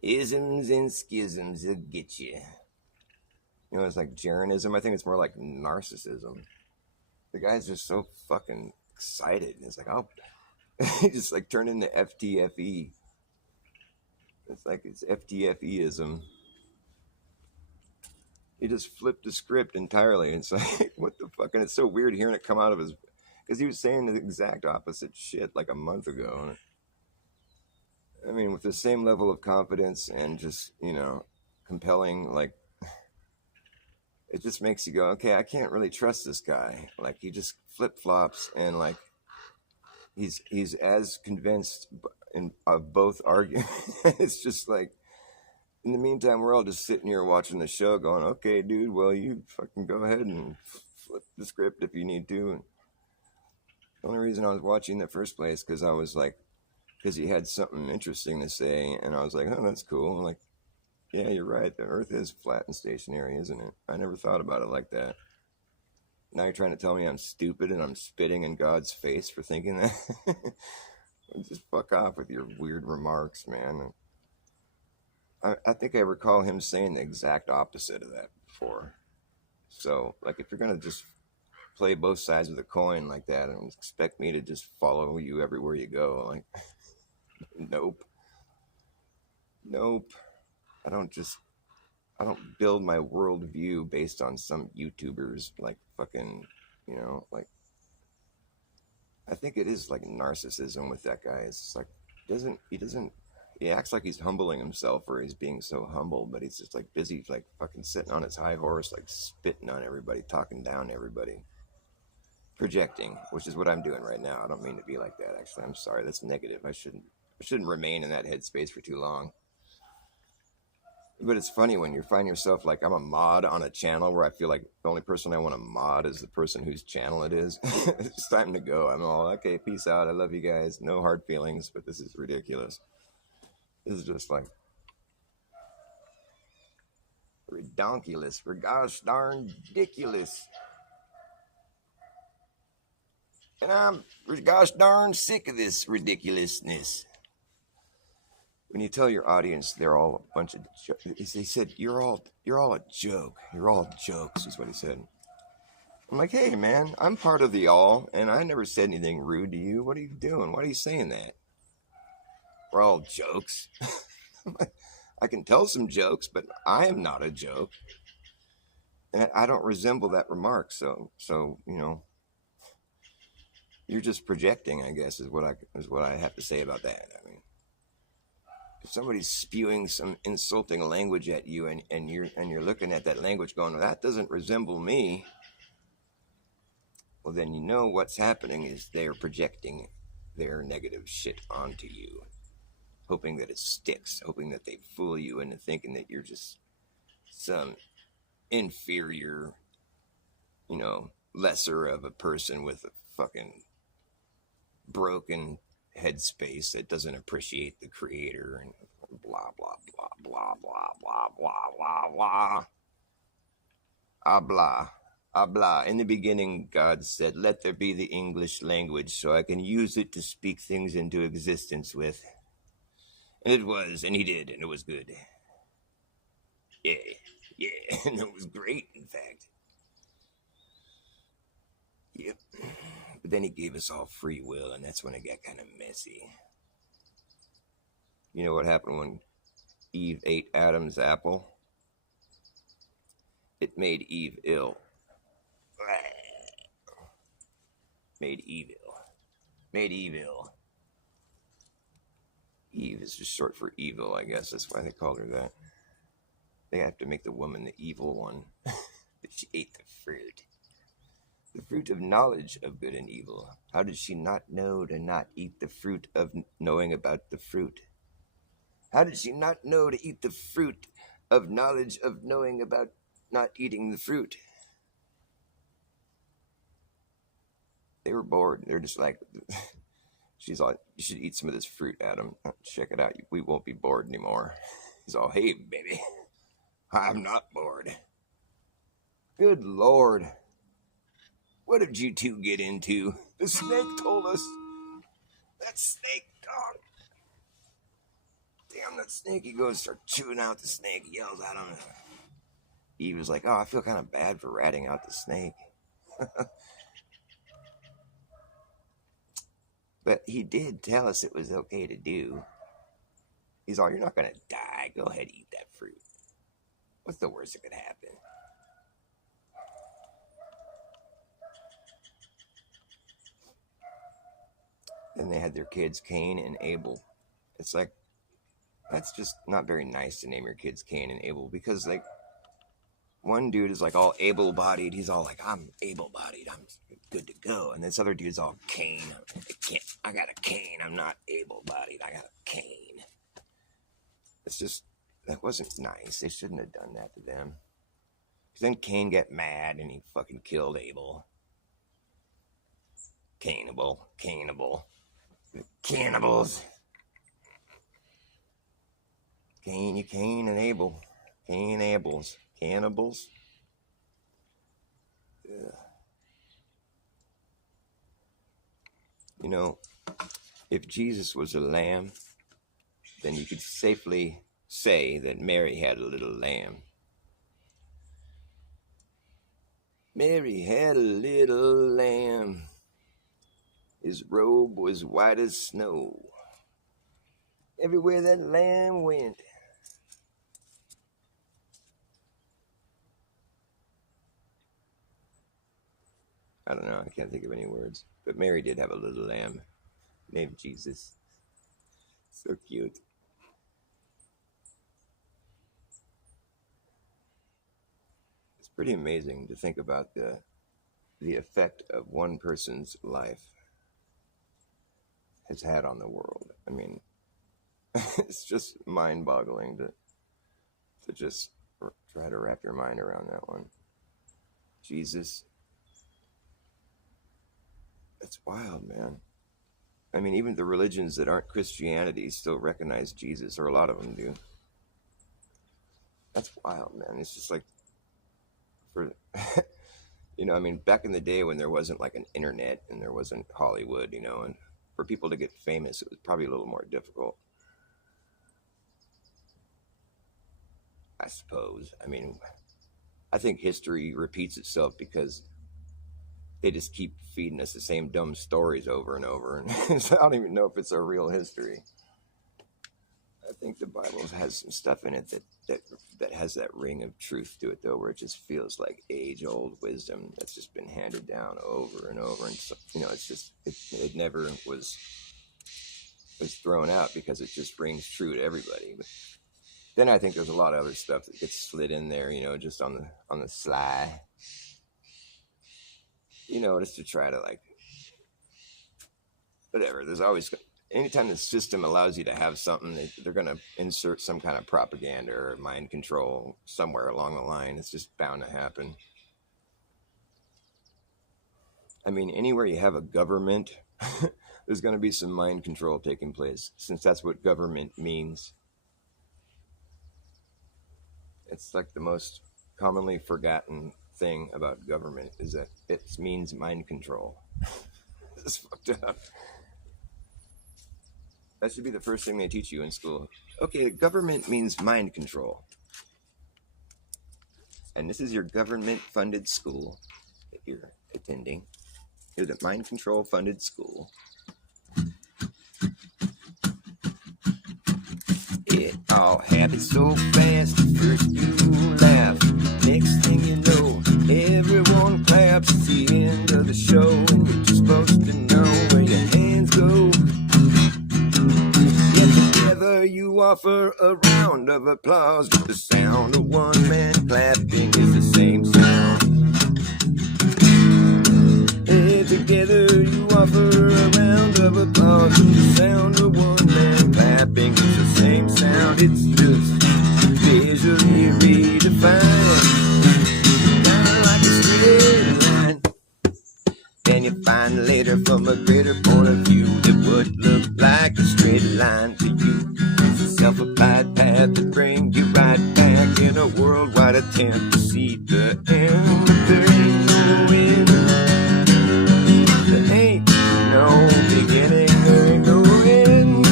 Isms and schisms will get you. It's like Jeranism. I think it's more like narcissism. The guy's just so fucking excited. It's like, oh, he just like turned into FTFE. It's like it's FTFEism. He just flipped the script entirely. It's like, what the fuck? And it's so weird hearing it come out of his, because he was saying the exact opposite shit like a month ago. I mean, with the same level of confidence and just, compelling, like, it just makes you go, okay, I can't really trust this guy. Like, he just flip-flops, and like he's as convinced of both arguments. It's just like, in the meantime, we're all just sitting here watching the show going, okay, dude, well, you fucking go ahead and flip the script if you need to. And the only reason I was watching in the first place, because he had something interesting to say, and I was like, oh, that's cool. I'm like, yeah, you're right. The Earth is flat and stationary, isn't it? I never thought about it like that. Now you're trying to tell me I'm stupid and I'm spitting in God's face for thinking that? Just fuck off with your weird remarks, man. I think I recall him saying the exact opposite of that before. So, like, if you're going to just play both sides of the coin like that and expect me to just follow you everywhere you go. Like, nope. Nope. I don't build my worldview based on some YouTubers like fucking, like, I think it is like narcissism with that guy. It's just like, he acts like he's humbling himself or he's being so humble, but he's just like busy, like fucking sitting on his high horse, like spitting on everybody, talking down to everybody, projecting, which is what I'm doing right now. I don't mean to be like that. Actually, I'm sorry. That's negative. I shouldn't remain in that headspace for too long. But it's funny when you find yourself like, I'm a mod on a channel where I feel like the only person I want to mod is the person whose channel it is. It's time to go. I'm all, okay, peace out. I love you guys. No hard feelings, but this is ridiculous. This is just like redonkulous, for gosh darn ridiculous. And I'm gosh darn sick of this ridiculousness. When you tell your audience they're all a bunch of he said, you're all a joke. You're all jokes, is what he said. I'm like, hey man, I'm part of the all, and I never said anything rude to you. What are you doing? Why are you saying that? We're all jokes. I can tell some jokes, but I am not a joke. And I don't resemble that remark, so you're just projecting, I guess, is what I have to say about that. I mean, if somebody's spewing some insulting language at you and you're looking at that language going, well, that doesn't resemble me, well, then you know what's happening is they're projecting their negative shit onto you, hoping that it sticks, hoping that they fool you into thinking that you're just some inferior, lesser of a person with a fucking broken headspace that doesn't appreciate the creator and blah, blah, blah, blah, blah, blah, blah, blah, blah. Blah. Blah. In the beginning, God said, let there be the English language so I can use it to speak things into existence with. And it was, and he did, and it was good. Yeah, and it was great, in fact. Yep. But then he gave us all free will, and that's when it got kind of messy. You know what happened when Eve ate Adam's apple? It made Eve ill. Made Eve ill. Made Eve ill. Eve is just short for evil, I guess. That's why they called her that. They have to make the woman the evil one. That she ate the fruit. The fruit of knowledge of good and evil. How did she not know to not eat the fruit of knowing about the fruit? How did she not know to eat the fruit of knowledge of knowing about not eating the fruit? They were bored. They're just like, she's all, you should eat some of this fruit, Adam. Check it out. We won't be bored anymore. He's all, hey, baby, I'm not bored. Good Lord. What did you two get into? The snake told us. That snake, dog. Damn, that snake. He goes, start chewing out the snake. He yells at him. Eve was like, oh, I feel kind of bad for ratting out the snake. But he did tell us it was okay to do. He's all, you're not going to die. Go ahead, eat that fruit. What's the worst that could happen? Then they had their kids, Cain and Abel. It's like, that's just not very nice to name your kids Cain and Abel, because like, one dude is like all able-bodied. He's all like, I'm able-bodied. I'm good to go. And this other dude's all Cain. I got a cane. I'm not able-bodied. I got a cane. It's just, that wasn't nice. They shouldn't have done that to them. Because then Cain got mad and he fucking killed Abel. Cannibal. Cannibals. Cain and Abel. Cain and Abel's. Cannibals. Ugh. You know, if Jesus was a lamb, then you could safely say that Mary had a little lamb. Mary had a little lamb. His robe was white as snow. Everywhere that lamb went, I don't know, I can't think of any words. But Mary did have a little lamb named Jesus. So cute. It's pretty amazing to think about the effect of one person's life has had on the world. I mean, it's just mind-boggling to just try to wrap your mind around that one. Jesus. That's wild, man. I mean, even the religions that aren't Christianity still recognize Jesus, or a lot of them do. That's wild, man. It's just like, for, I mean, back in the day when there wasn't like an internet and there wasn't Hollywood, and for people to get famous, it was probably a little more difficult. I suppose. I mean, I think history repeats itself because they just keep feeding us the same dumb stories over and over. And so I don't even know if it's a real history. I think the Bible has some stuff in it that has that ring of truth to it, though, where it just feels like age-old wisdom that's just been handed down over and over. And so, it's just it never was thrown out because it just rings true to everybody. But then I think there's a lot of other stuff that gets slid in there, just on the sly. Just to try to whatever. There's always, anytime the system allows you to have something, they're going to insert some kind of propaganda or mind control somewhere along the line. It's just bound to happen. I mean, anywhere you have a government, there's going to be some mind control taking place, since that's what government means. It's like the most commonly forgotten thing about government is that it means mind control. It's fucked up. That should be the first thing they teach you in school. Okay, government means mind control. And this is your government-funded school that you're attending. Here's a mind control-funded school. It all happens so fast. First you laugh, next thing you know, everyone claps. It's the end of the show, and you're just supposed to know where your hands go. Get together, you offer a round of applause, but the sound of one man clapping is the same sound. Hey, together, you offer a round of applause, but the sound of one man clapping is the same sound. It's just visually redefined, kinda like a straight line. Then you find later from a greater point of view that would look like a straight line to you. It's a self-applied path that brings you right back in a worldwide attempt to see the end. But there ain't no end. There ain't no beginning. There ain't no end.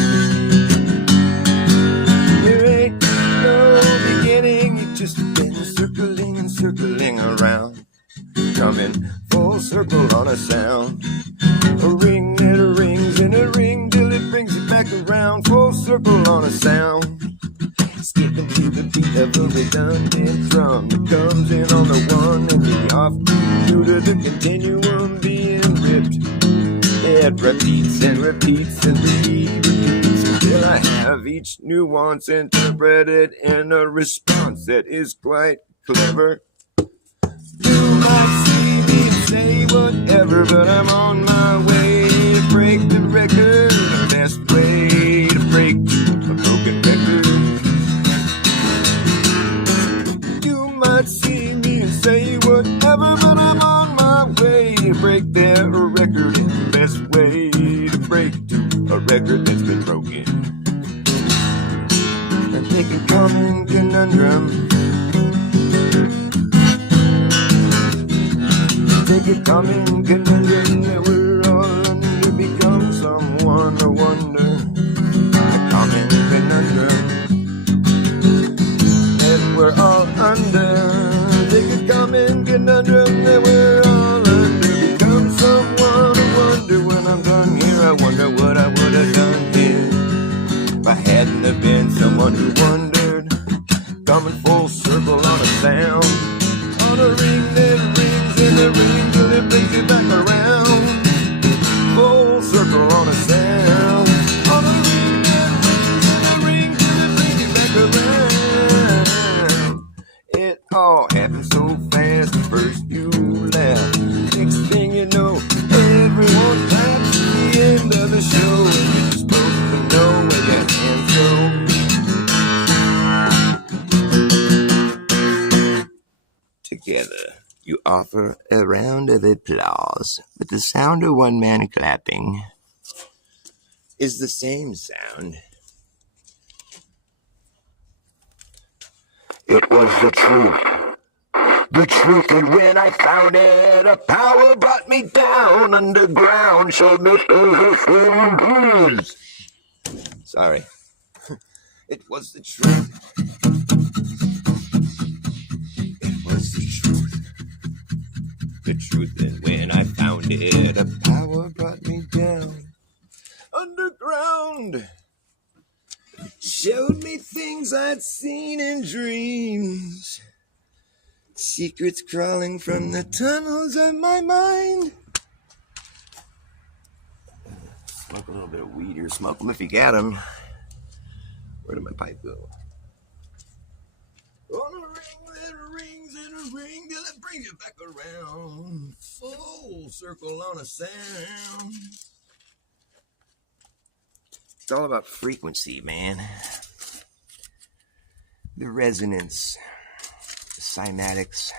There ain't no beginning. You've just been circling and circling around, coming full circle on a sound. A ring that rings and a ring till it brings it back around. Full circle on a sound. Skipping to the beat of a redundant drum that comes in on the one and the off due to the continuum being ripped. It repeats and repeats and repeats until I have each nuance interpreted in a response that is quite clever. You might see me say whatever, but I'm on my way to break the record. The best way to break a broken record. You might see me say whatever, but I'm on my way to break their record. And the best way to break a record that's been broken. And they can come in conundrum. Take a common conundrum that we're all under, become someone to wonder. A common conundrum that we're all under. Take a common conundrum that we're offer a round of applause, but the sound of one man clapping is the same sound. It was the truth. The truth, and when I found it, a power brought me down underground, showed me blues. Sorry. It was the truth. It was the truth. The truth, and when I found it, a power brought me down underground. Showed me things I'd seen in dreams. Secrets crawling from the tunnels of my mind. Smoke a little bit of weed here. Smoke them if you got them. Where did my pipe go? On a ring that rings and a ring till it brings you back around. Full circle on a sound. It's all about frequency, man. The resonance, the cymatics.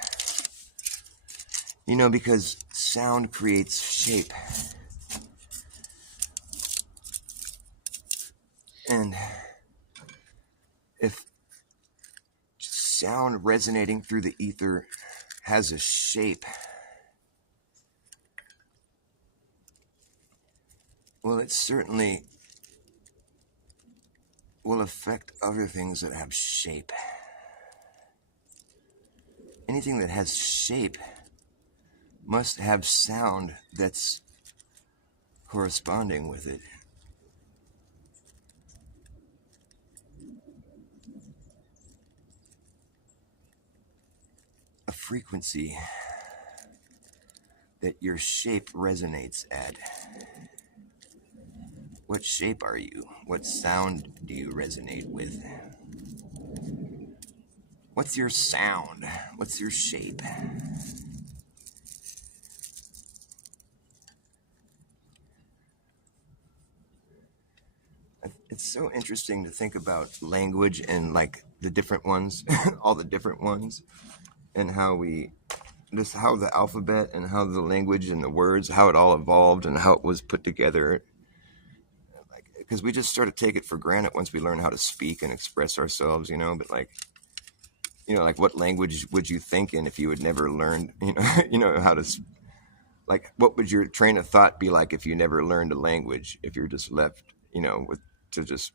You know, because sound creates shape. And if sound resonating through the ether has a shape, well, it certainly will affect other things that have shape. Anything that has shape must have sound that's corresponding with it. A frequency that your shape resonates at. What shape are you? What sound do you resonate with? What's your sound? What's your shape? It's so interesting to think about language and like the different ones, all the different ones, and how the alphabet and how the language and the words, how it all evolved and how it was put together. Because we just sort of take it for granted once we learn how to speak and express ourselves, you know, but like, you know, like what language would you think in if you had never learned, you know how to, like, what would your train of thought be like if you never learned a language, if you're just left, you know, to just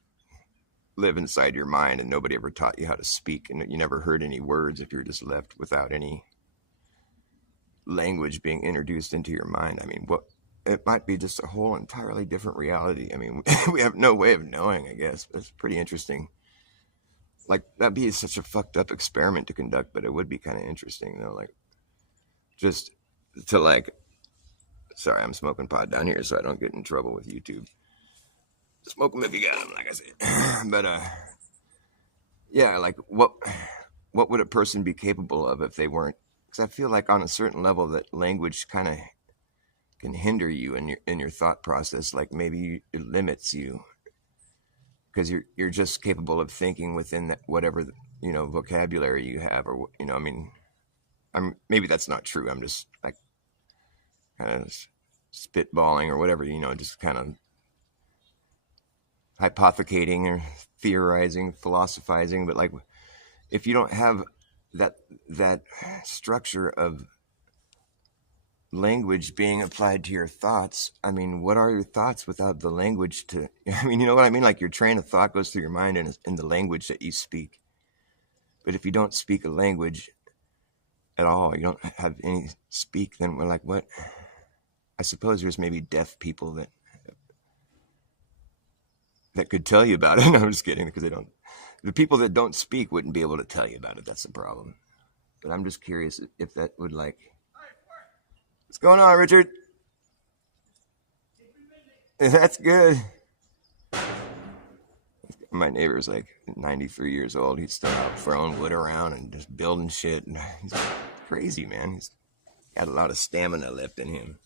live inside your mind and nobody ever taught you how to speak and you never heard any words, if you're just left without any language being introduced into your mind. I mean, it might be just a whole entirely different reality. I mean, we have no way of knowing, I guess. It's pretty interesting. Like, that'd be such a fucked up experiment to conduct, but it would be kind of interesting, though. Like, just to like, sorry, I'm smoking pot down here so I don't get in trouble with YouTube. Smoke them if you got them, like I said. But, yeah, like, what would a person be capable of if they weren't? Because I feel like on a certain level that language kind of can hinder you in your thought process. Like maybe it limits you because you're just capable of thinking within that whatever, you know, vocabulary you have, or, you know, I mean, maybe that's not true. I'm just like kind of spitballing or whatever, you know, just kind of hypothecating or theorizing, philosophizing. But like, if you don't have that structure of language being applied to your thoughts, I mean, what are your thoughts without the language to, I mean, you know what I mean? Like your train of thought goes through your mind in the language that you speak. But if you don't speak a language at all, you don't have any speak, then we're like, what? I suppose there's maybe deaf people that could tell you about it. No, I'm just kidding, because the people that don't speak wouldn't be able to tell you about it. That's the problem. But I'm just curious if that would like, what's going on, Richard? That's good. My neighbor's like 93 years old. He's still out throwing wood around and just building shit. And he's crazy, man. He's got a lot of stamina left in him.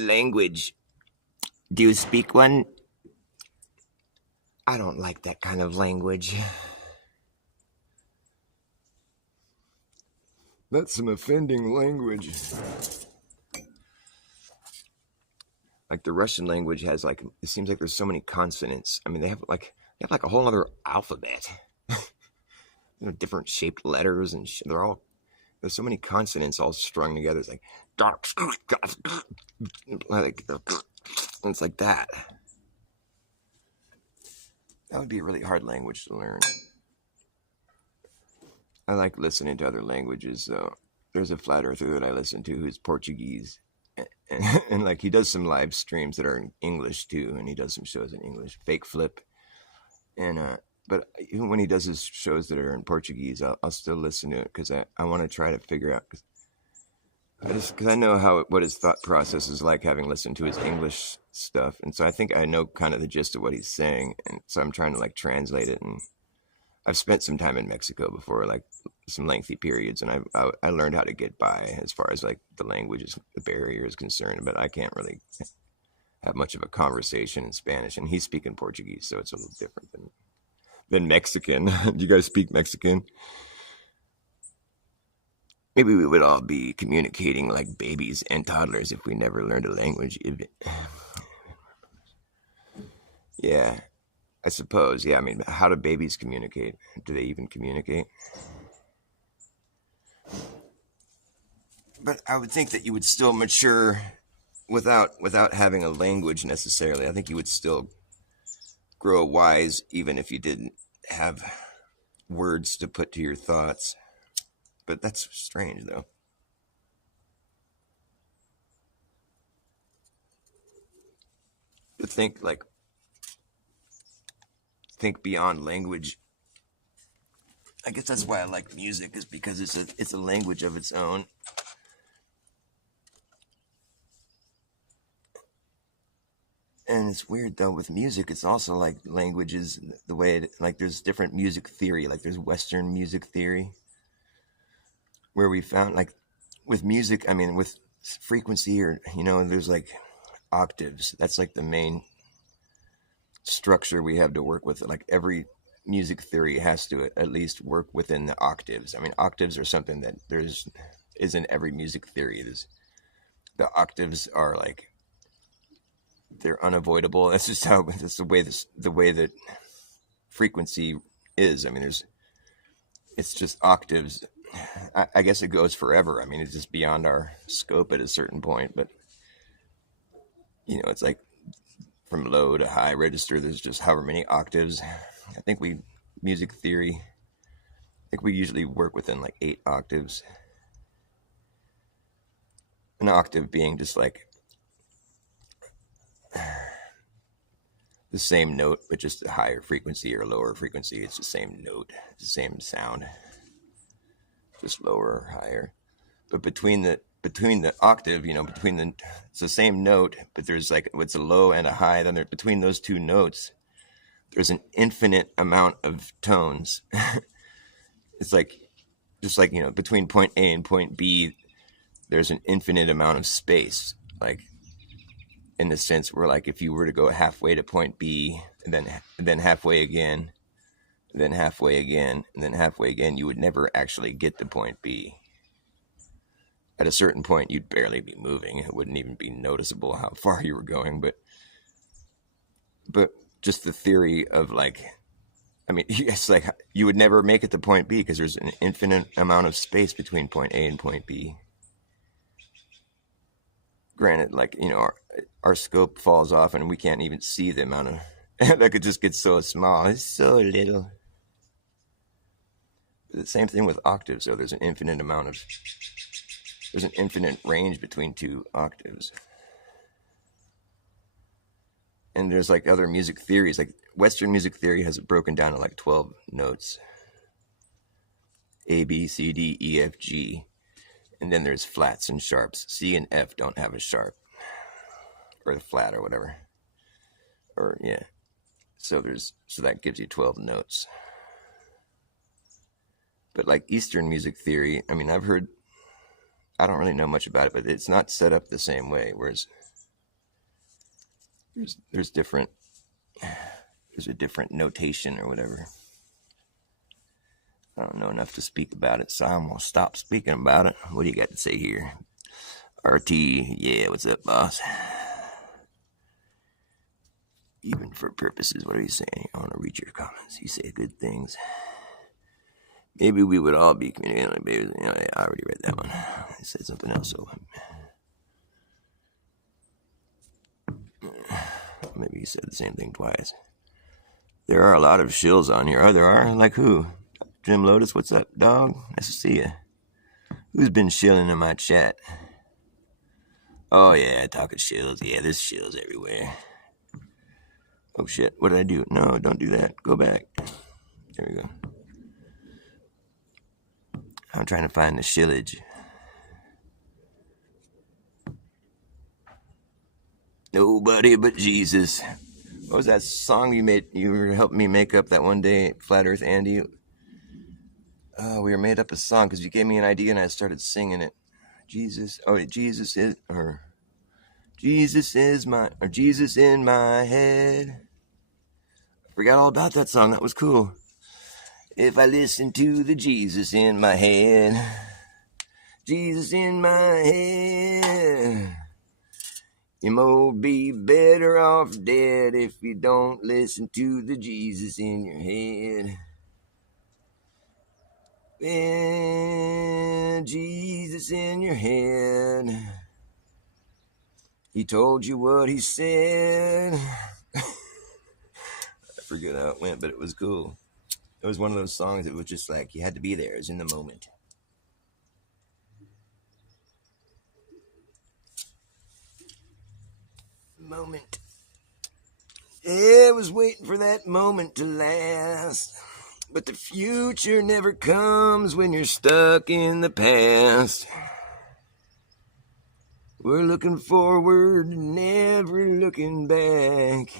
language. Do you speak one? I don't like that kind of language. That's some offending language. Like the Russian language has like, it seems like there's so many consonants. I mean, they have like a whole other alphabet. Different shaped letters and they're all, there's so many consonants all strung together. It's like, it's like that. That would be a really hard language to learn. I like listening to other languages, though. There's a flat earther that I listen to who's Portuguese. And like he does some live streams that are in English too, and he does some shows in English. Fake Flip. And but even when he does his shows that are in Portuguese, I'll still listen to it because I want to try to figure out. Because I know what his thought process is like, having listened to his English stuff, and so I think I know kind of the gist of what he's saying, and so I'm trying to like translate it. And I've spent some time in Mexico before, like some lengthy periods, and I learned how to get by as far as like the language the barrier is concerned. But I can't really have much of a conversation in Spanish, and he's speaking Portuguese, so it's a little different than Mexican. Do you guys speak Mexican? Maybe we would all be communicating like babies and toddlers if we never learned a language. Yeah, I suppose. Yeah, I mean, how do babies communicate? Do they even communicate? But I would think that you would still mature without having a language necessarily. I think you would still grow wise even if you didn't have words to put to your thoughts. But that's strange, though. To think beyond language. I guess that's why I like music, is because it's a language of its own. And it's weird though, with music, it's also like languages, the way like there's different music theory, like there's Western music theory, where we found like with music, I mean with frequency, or there's like octaves. That's like the main structure we have to work with. Like every music theory has to at least work within the octaves. I mean, octaves are something that isn't every music theory. The octaves are like, they're unavoidable. That's just that's the way that frequency is. I mean, it's just octaves. I guess it goes forever. I mean, it's just beyond our scope at a certain point. But it's like from low to high register, there's just however many octaves. I think music theory, I think we usually work within like 8 octaves. An octave being just like the same note, but just a higher frequency or lower frequency. It's the same note, it's the same sound, just lower or higher. But between the octave, it's the same note, but there's like what's a low and a high. Then between those two notes, there's an infinite amount of tones. It's like, just like, between point A and point B, there's an infinite amount of space. Like, in the sense where, like, if you were to go halfway to point B, and then halfway again, then halfway again, and then halfway again, you would never actually get to point B. At a certain point, you'd barely be moving. It wouldn't even be noticeable how far you were going. But just the theory of, like, I mean, it's like you would never make it to point B because there's an infinite amount of space between point A and point B. Granted, like, our scope falls off and we can't even see the amount of, like, it just gets so small. It's so little. The same thing with octaves, though. There's an infinite range between 2 octaves. And there's like other music theories, like Western music theory has it broken down to like 12 notes. A, B, C, D, E, F, G. And then there's flats and sharps. C and F don't have a sharp. Or the flat or whatever. Or, yeah. So that gives you 12 notes. But like Eastern music theory, I mean, I don't really know much about it, but it's not set up the same way. Whereas there's a different notation or whatever. I don't know enough to speak about it, so I'm gonna stop speaking about it. What do you got to say here? RT, yeah, what's up, boss? Even for purposes, what are you saying? I want to read your comments. You say good things. Maybe we would all be communicating like babies. You know, I already read that one. I said something else, so maybe you said the same thing twice. There are a lot of shills on here. Oh, there are? Like who? Jim Lotus, what's up, dog? Nice to see you. Who's been shilling in my chat? Oh, yeah, talking shills. Yeah, there's shills everywhere. Oh, shit. What did I do? No, don't do that. Go back. There we go. I'm trying to find the shillage. Nobody but Jesus. What was that song you made? You helped me make up that one day, Flat Earth Andy. We were made up a song because you gave me an idea and I started singing it. Jesus in my head. I forgot all about that song. That was cool. If I listen to the Jesus in my head, Jesus in my head, you might be better off dead if you don't listen to the Jesus in your head. And Jesus in your head, he told you what he said. I forget how it went, but it was cool. It was one of those songs that was just like, you had to be there. It was in the moment. Moment. I was waiting for that moment to last. But the future never comes when you're stuck in the past. We're looking forward, never looking back.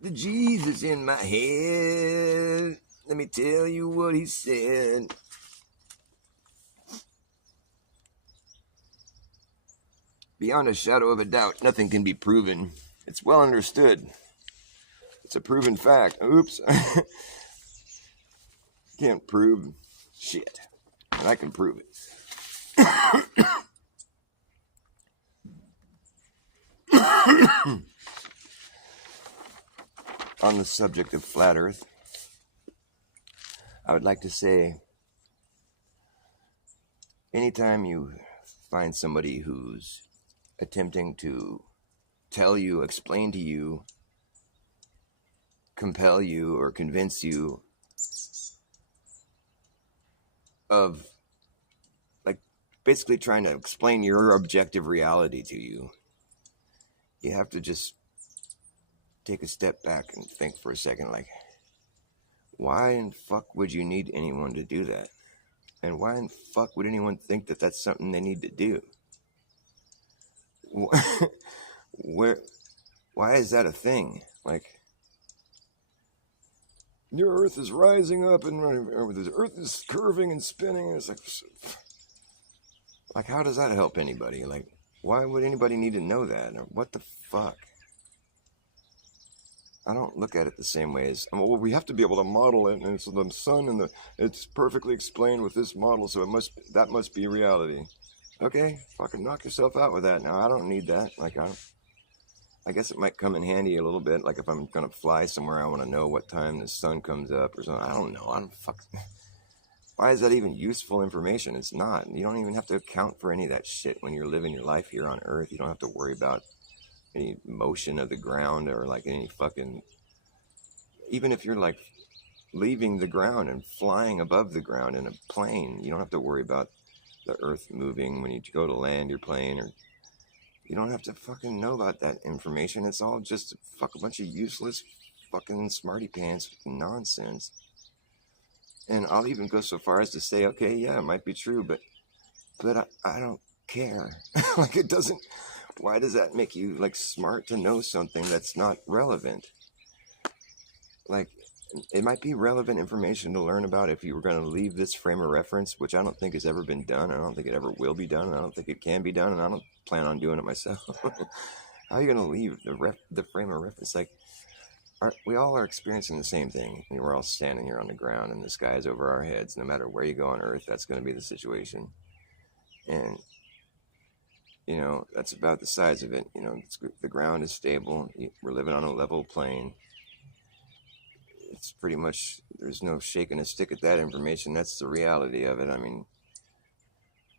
The Jesus in my head, let me tell you what he said. Beyond a shadow of a doubt, nothing can be proven. It's well understood. It's a proven fact. Oops. Can't prove shit. And I can prove it. On the subject of flat earth, I would like to say, anytime you find somebody who's attempting to tell you, explain to you, compel you, or convince you of, like, basically trying to explain your objective reality to you, you have to just take a step back and think for a second, like, why in fuck would you need anyone to do that? And why in fuck would anyone think that that's something they need to do? Why is that a thing? Like, your earth is rising up and the earth is curving and spinning. And it's like, how does that help anybody? Like, why would anybody need to know that? Or what the fuck? I don't look at it the same way as, well, we have to be able to model it, and it's the sun, and it's perfectly explained with this model, so that must be reality. Okay, fucking knock yourself out with that. Now, I don't need that. Like, I guess it might come in handy a little bit. Like, if I'm gonna fly somewhere, I want to know what time the sun comes up or something. I don't know. Why is that even useful information? It's not. You don't even have to account for any of that shit when you're living your life here on Earth. You don't have to worry about any motion of the ground or like any fucking, even if you're like leaving the ground and flying above the ground in a plane, you don't have to worry about the earth moving when you go to land your plane, or you don't have to fucking know about that information. It's all just a bunch of useless fucking smarty pants nonsense. And I'll even go so far as to say, okay, yeah, it might be true, but I don't care. Like, it doesn't. Why does that make you like smart to know something that's not relevant? like, it might be relevant information to learn about if you were going to leave this frame of reference, which I don't think has ever been done. I don't think it ever will be done. And I don't think it can be done. And I don't plan on doing it myself. How are you going to leave the frame of reference? Like, we all are experiencing the same thing. I mean, we're all standing here on the ground and the sky is over our heads. No matter where you go on Earth, that's going to be the situation. And, you know, that's about the size of it. You know, the ground is stable. We're living on a level plane. It's pretty much, there's no shaking a stick at that information. That's the reality of it. I mean,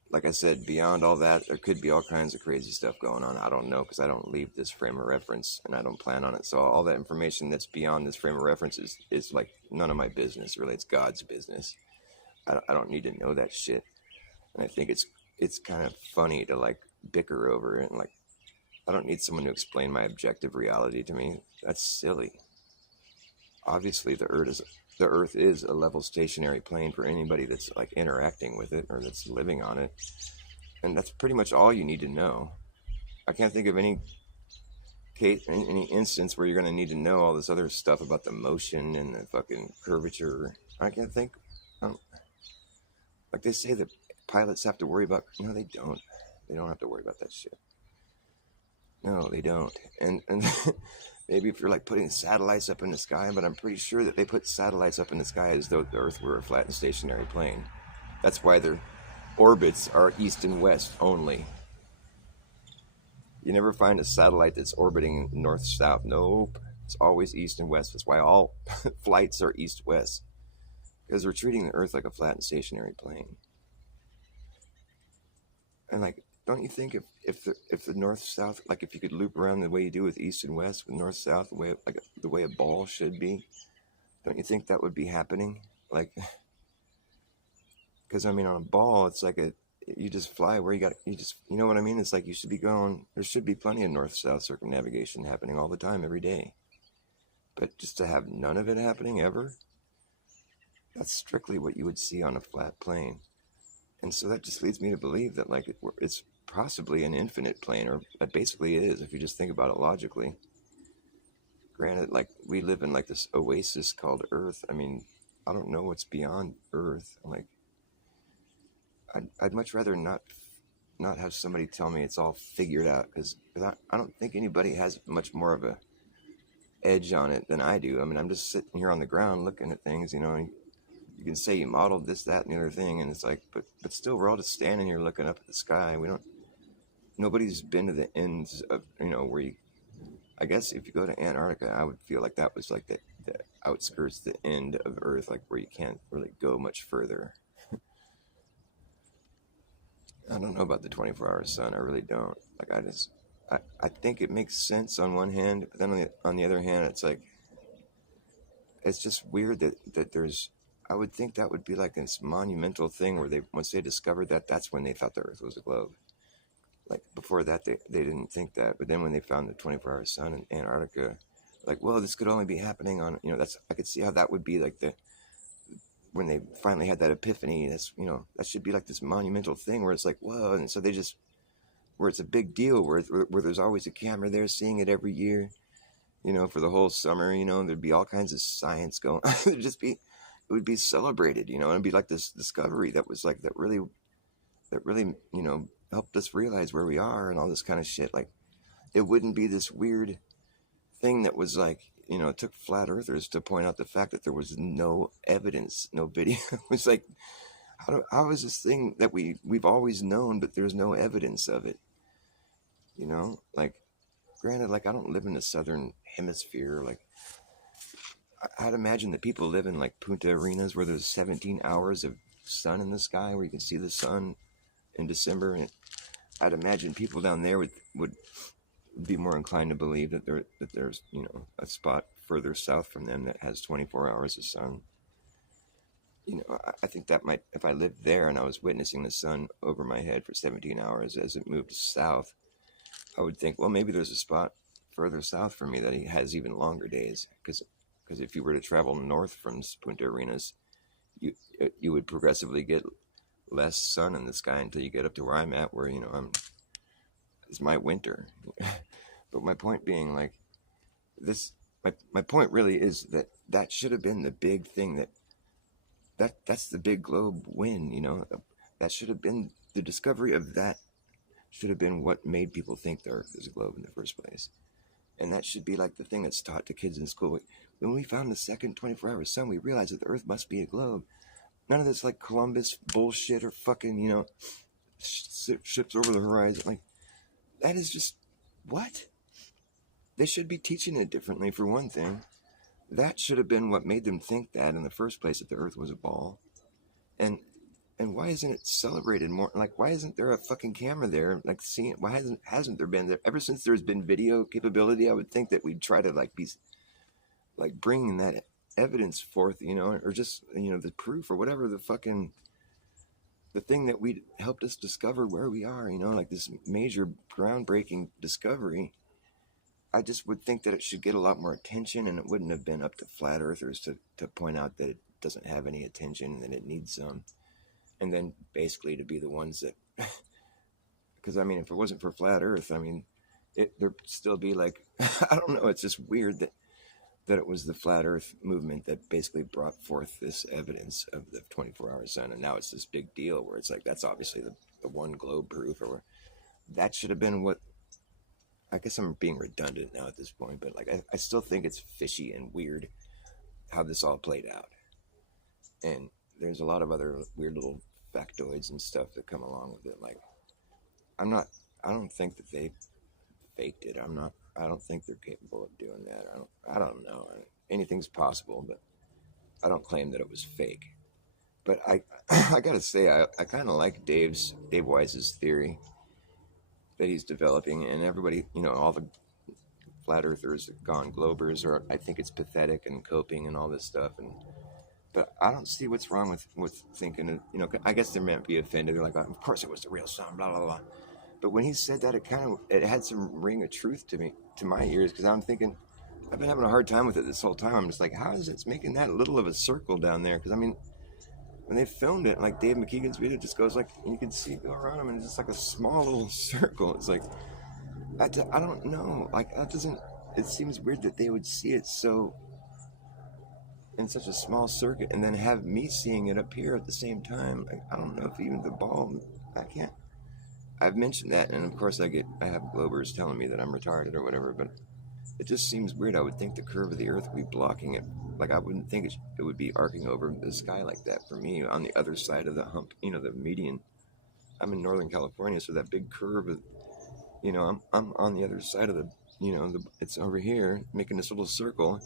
like I said, beyond all that, there could be all kinds of crazy stuff going on. I don't know, because I don't leave this frame of reference and I don't plan on it. So all that information that's beyond this frame of reference is like none of my business. Really, it's God's business. I don't need to know that shit. And I think it's kind of funny to like bicker over it. And like, I don't need someone to explain my objective reality to me. That's silly. Obviously, the Earth is a level stationary plane for anybody that's like interacting with it or that's living on it, and that's pretty much all you need to know. I can't think of any case, any instance where you're going to need to know all this other stuff about the motion and the fucking curvature. I can't think. Like they say that pilots have to worry about. No, they don't. They don't have to worry about that shit. No, they don't. And maybe if you're like putting satellites up in the sky, but I'm pretty sure that they put satellites up in the sky as though the Earth were a flat and stationary plane. That's why their orbits are east and west only. You never find a satellite that's orbiting north-south. Nope. It's always east and west. That's why all flights are east-west. Because we're treating the Earth like a flat and stationary plane. And like, don't you think if the north-south, like if you could loop around the way you do with east and west, with north-south, the way a ball should be, don't you think that would be happening? Like, because I mean, on a ball, it's like you just fly where you know what I mean? It's like you should be going, there should be plenty of north-south circumnavigation happening all the time, every day. But just to have none of it happening ever, that's strictly what you would see on a flat plane. And so that just leads me to believe that like it's possibly an infinite plane, or it basically is if you just think about it logically. Granted, like we live in like this oasis called Earth. I mean, I don't know what's beyond Earth. Like, I'd much rather not have somebody tell me it's all figured out, because I don't think anybody has much more of a edge on it than I do. I mean, I'm just sitting here on the ground looking at things, you know. And you can say you modeled this, that, and the other thing, and it's like, but still, we're all just standing here looking up at the sky. Nobody's been to the ends of, you know, where you. I guess if you go to Antarctica, I would feel like that was like the outskirts, the end of Earth, like where you can't really go much further. I don't know about the 24-hour sun. I really don't. Like, I think it makes sense on one hand, but then on the other hand, it's like, it's just weird that there's, I would think that would be like this monumental thing where once they discovered that, that's when they thought the Earth was a globe. Like before that, they didn't think that. But then when they found the 24-hour sun in Antarctica, like, well, this could only be happening on, you know, I could see how that would be like when they finally had that epiphany. That's, you know, that should be like this monumental thing where it's like, whoa. And so where it's a big deal, where there's always a camera there seeing it every year, you know, for the whole summer, you know, there'd be all kinds of science going on. It would be celebrated, you know, and it'd be like this discovery that was like, that really, you know, helped us realize where we are and all this kind of shit. Like, it wouldn't be this weird thing that was like, you know, it took flat earthers to point out the fact that there was no evidence, no video. It was like, how is this thing that we've always known, but there's no evidence of it? You know, like, granted, like, I don't live in the southern hemisphere. Like, I'd imagine that people live in like Punta Arenas where there's 17 hours of sun in the sky, where you can see the sun in December, and I'd imagine people down there would be more inclined to believe that there's, you know, a spot further south from them that has 24 hours of sun. You know, I think that might, if I lived there and I was witnessing the sun over my head for 17 hours as it moved south, I would think, well, maybe there's a spot further south for me that he has even longer days, because if you were to travel north from Punta Arenas, you would progressively get less sun in the sky until you get up to where I'm at, where, you know, it's my winter. But my point being, like, my point really is that that should have been the big thing that's the big globe win, you know. That should have been the discovery of that should have been what made people think the Earth is a globe in the first place. And that should be like the thing that's taught to kids in school. When we found the second 24-hour sun, we realized that the Earth must be a globe. None of this like Columbus bullshit or fucking, you know, ships over the horizon. Like, that is just, what? They should be teaching it differently, for one thing. That should have been what made them think that in the first place, that the Earth was a ball. And why isn't it celebrated more? Like, why isn't there a fucking camera there? Like, seeing, why hasn't there been there? Ever since there's been video capability, I would think that we'd try to like be like bringing that evidence forth, you know, or just, you know, the proof or whatever, the fucking the thing that we helped us discover where we are, you know, like this major groundbreaking discovery. I just would think that it should get a lot more attention, and it wouldn't have been up to flat earthers to point out that it doesn't have any attention and that it needs some. And then basically to be the ones that, because I mean, if it wasn't for flat earth, I mean, there'd still be like, I don't know, it's just weird that it was the flat earth movement that basically brought forth this evidence of the 24-hour sun. And now it's this big deal where it's like, that's obviously the one globe proof, or that should have been what, I guess I'm being redundant now at this point, but like, I still think it's fishy and weird how this all played out. And there's a lot of other weird little factoids and stuff that come along with it. Like, I don't think that they faked it. I don't think they're capable of doing that. I don't know. Anything's possible, but I don't claim that it was fake. But I gotta say, I kind of like Dave Wise's theory that he's developing, and everybody, you know, all the flat earthers, gone globers, or I think it's pathetic and coping and all this stuff. But I don't see what's wrong with thinking, you know, I guess they might be offended. They're like, oh, of course it was the real sun, blah, blah, blah. But when he said that, it had some ring of truth to my ears, because I'm thinking, I've been having a hard time with it this whole time. I'm just like, how is it making that little of a circle down there? Because I mean, when they filmed it, like Dave McKeegan's video just goes like, and you can see it go around him, and it's just like a small little circle. It's like, I don't know, like that doesn't, it seems weird that they would see it so in such a small circuit and then have me seeing it up here at the same time. Like, I don't know if even the ball, I've mentioned that, and of course I have Globers telling me that I'm retarded or whatever, but it just seems weird. I would think the curve of the Earth would be blocking it. Like, I wouldn't think it would be arcing over the sky like that for me on the other side of the hump, you know, the median. I'm in Northern California, so that big curve, you know, I'm on the other side of the, you know, it's over here making this little circle.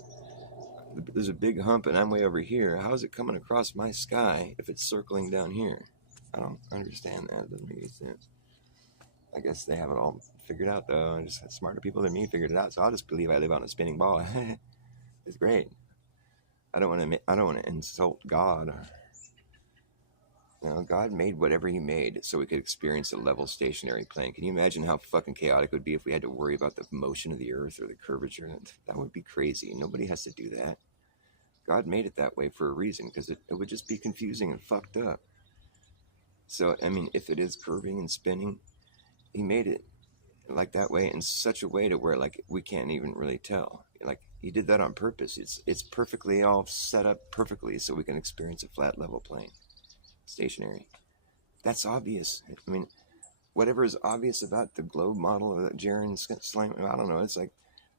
There's a big hump, and I'm way over here. How is it coming across my sky if it's circling down here? I don't understand that. It doesn't make any sense. I guess they have it all figured out, though. Just smarter people than me figured it out, so I'll just believe I live on a spinning ball. It's great. I don't want to insult God. You know, God made whatever He made so we could experience a level stationary plane. Can you imagine how fucking chaotic it would be if we had to worry about the motion of the Earth or the curvature? That would be crazy. Nobody has to do that. God made it that way for a reason, because it would just be confusing and fucked up. So, I mean, if it is curving and spinning, He made it like that way in such a way to where, like, we can't even really tell. Like, He did that on purpose. It's perfectly all set up perfectly so we can experience a flat level plane, stationary. That's obvious. I mean, whatever is obvious about the globe model of Jaron Slam, I don't know. It's like,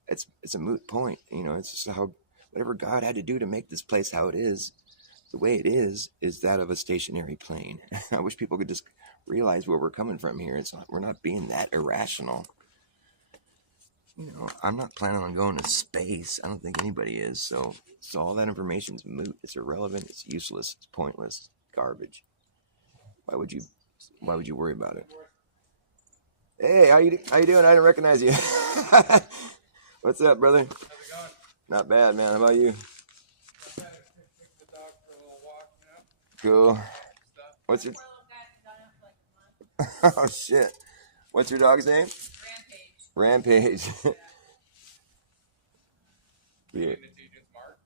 it's a moot point. You know, it's just how whatever God had to do to make this place how it is, the way it is that of a stationary plane. I wish people could just realize where we're coming from here. We're not being that irrational. You know, I'm not planning on going to space. I don't think anybody is. So all that information is moot. It's irrelevant. It's useless. It's pointless. Garbage. Why would you worry about it? Hey, how you doing? I didn't recognize you. What's up, brother? How's it going? Not bad, man. How about you? Take the dog for a little walk, Cool. stuff. What's your... Oh, shit. What's your dog's name? Rampage. Yeah. Doing smart?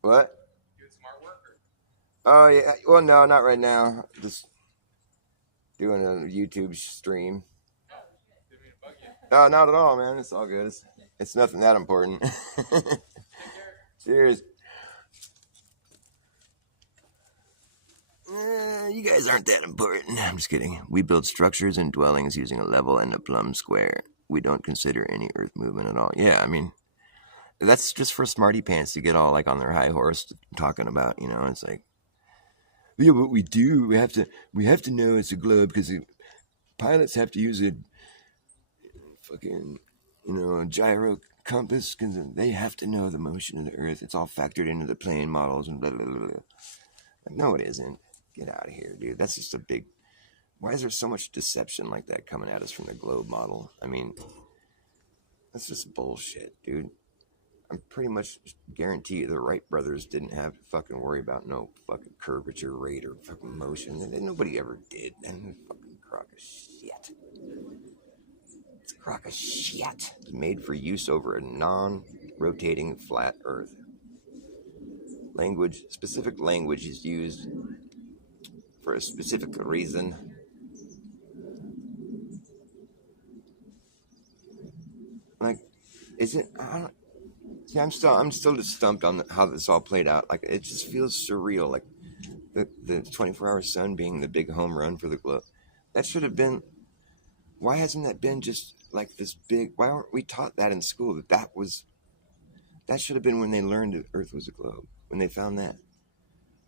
What? Doing smart work? Oh, yeah. Well, no, not right now. Just doing a YouTube stream. Didn't mean to bug you. No, not at all, man. It's all good. It's nothing that important. Take care. Cheers. You guys aren't that important. I'm just kidding. We build structures and dwellings using a level and a plumb square. We don't consider any Earth movement at all. Yeah, I mean, that's just for smarty pants to get all like on their high horse talking about. It's like, yeah, what we do, we have to know it's a globe because pilots have to use a fucking, a gyro compass because they have to know the motion of the Earth. It's all factored into the plane models and blah blah blah. Blah. No, it isn't. Get out of here, dude. That's just a big. Why is there so much deception like that coming at us from the globe model? I mean, that's just bullshit, dude. I'm pretty much guarantee the Wright brothers didn't have to fucking worry about no fucking curvature rate or fucking motion. And nobody ever did. And fucking crock of shit. It's a crock of shit. It's made for use over a non-rotating flat Earth. Specific language is used for a specific reason. Like, is it? I don't. See, I'm still just stumped on how this all played out. Like, it just feels surreal. Like the 24-hour sun being the big home run for the globe. That should have been. Why hasn't that been just like this big? Why aren't we taught that in school? That should have been when they learned that Earth was a globe. When they found that.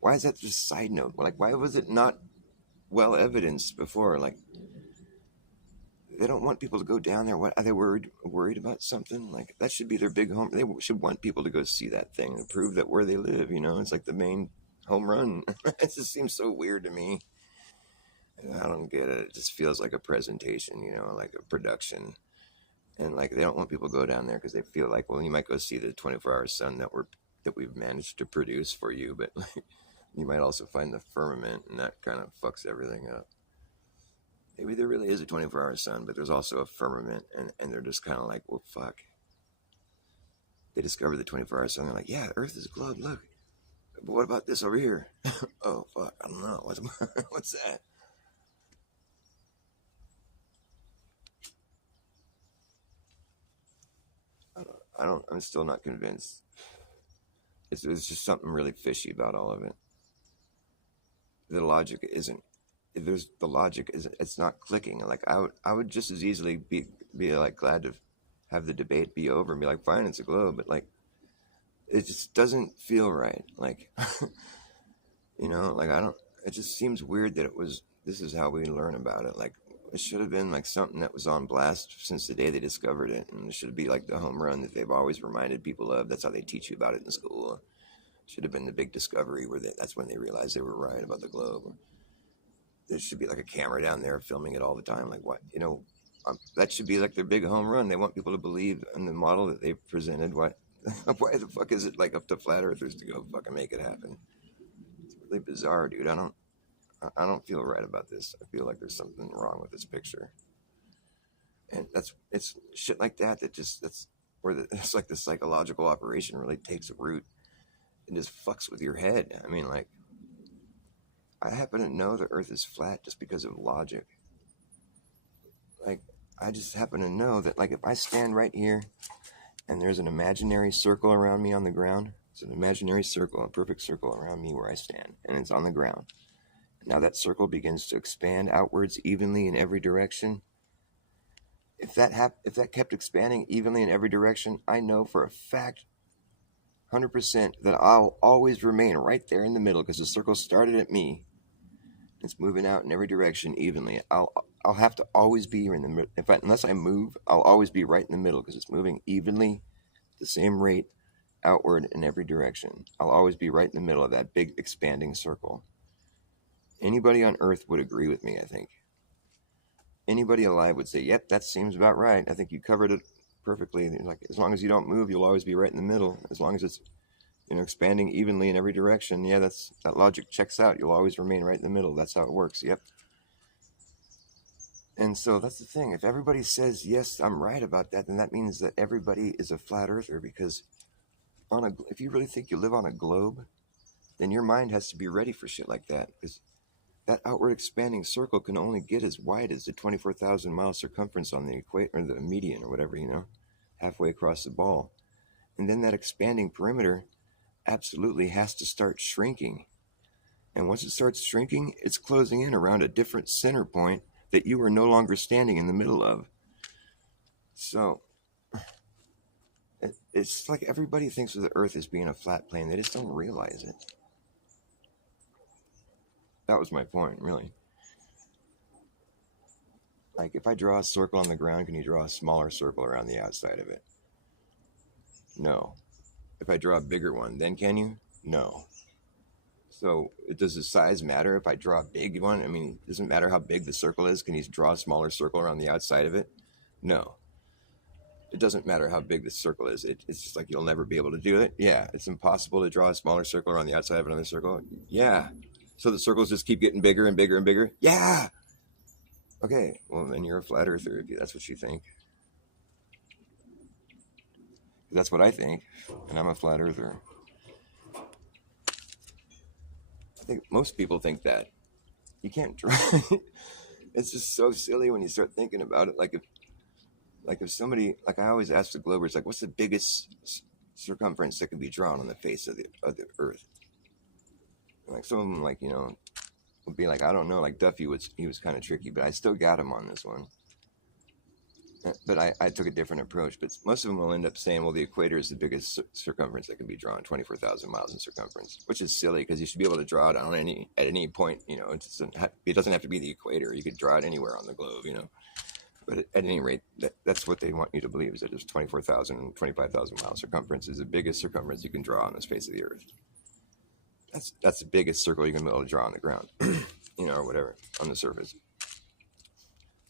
Why is that just a side note? Like, why was it not well evidenced before? Like, they don't want people to go down there. What are they worried about something? Like, that should be their big home. They should want people to go see that thing and prove that where they live. It's like the main home run. It just seems so weird to me. I don't get it. It just feels like a presentation. Like a production. And like they don't want people to go down there because they feel like, well, you might go see the 24-hour sun that we've managed to produce for you, but like, you might also find the firmament, and that kind of fucks everything up. Maybe there really is a 24-hour sun, but there's also a firmament, and they're just kind of like, well, fuck. They discovered the 24-hour sun. They're like, yeah, Earth is a globe. Look, but what about this over here? Oh, fuck, I don't know. What's that? I'm still not convinced. It's just something really fishy about all of it. The logic isn't. It's not clicking. Like I would just as easily be like glad to have the debate be over and be like, fine, it's a globe, but like it just doesn't feel right. Like like I don't. It just seems weird that this is how we learn about it. Like it should have been like something that was on blast since the day they discovered it, and it should be like the home run that they've always reminded people of. That's how they teach you about it in school. Should have been the big discovery that's when they realized they were right about the globe. There should be like a camera down there filming it all the time. Like what, that should be like their big home run. They want people to believe in the model that they've presented. Why the fuck is it like up to flat earthers to go fucking make it happen? It's really bizarre, dude. I don't feel right about this. I feel like there's something wrong with this picture. And it's shit like that's where it's like the psychological operation really takes a root and just fucks with your head. I mean, like, I happen to know the Earth is flat just because of logic. Like, I just happen to know that, like, if I stand right here and there's an imaginary circle around me on the ground, it's an imaginary circle, a perfect circle around me where I stand, and it's on the ground. Now that circle begins to expand outwards evenly in every direction. If that kept expanding evenly in every direction, I know for a fact, 100%, that I'll always remain right there in the middle because the circle started at me. It's moving out in every direction evenly. I'll have to always be in the middle. Unless I move, I'll always be right in the middle because it's moving evenly, the same rate, outward in every direction. I'll always be right in the middle of that big expanding circle. Anybody on Earth would agree with me, I think. Anybody alive would say, yep, that seems about right. I think you covered it perfectly. Like, as long as you don't move, you'll always be right in the middle. As long as it's expanding evenly in every direction. Yeah, that logic checks out. You'll always remain right in the middle. That's how it works. Yep. And so that's the thing. If everybody says, yes, I'm right about that, then that means that everybody is a flat earther because if you really think you live on a globe, then your mind has to be ready for shit like that because that outward expanding circle can only get as wide as the 24,000 mile circumference on the equator or the median or whatever, halfway across the ball. And then that expanding perimeter absolutely has to start shrinking. And once it starts shrinking, it's closing in around a different center point that you are no longer standing in the middle of. So it's like everybody thinks of the Earth as being a flat plane. They just don't realize it. That was my point, really. Like, if I draw a circle on the ground, can you draw a smaller circle around the outside of it? No. If I draw a bigger one, then can you? No. So does the size matter if I draw a big one? I mean, it doesn't matter how big the circle is. Can you draw a smaller circle around the outside of it? No. It doesn't matter how big the circle is. It's just like you'll never be able to do it. Yeah. It's impossible to draw a smaller circle around the outside of another circle. Yeah. So the circles just keep getting bigger and bigger and bigger. Yeah. Okay. Well, then you're a flat earther if that's what you think. That's what I think. And I'm a flat earther. I think most people think that. You can't draw. It's just so silly when you start thinking about it. Like if somebody, like I always ask the Globers, like, what's the biggest circumference that can be drawn on the face of the Earth? And like some of them, like, would be like, I don't know. Like Duffy he was kind of tricky, but I still got him on this one. But I took a different approach. But most of them will end up saying, well, the equator is the biggest circumference that can be drawn, 24,000 miles in circumference, which is silly because you should be able to draw it at any point. It doesn't have to be the equator. You could draw it anywhere on the globe. But at any rate, that's what they want you to believe, is that it's 24,000, 25,000 miles circumference is the biggest circumference you can draw on the face of the Earth. That's the biggest circle you can be able to draw on the ground, or whatever, on the surface.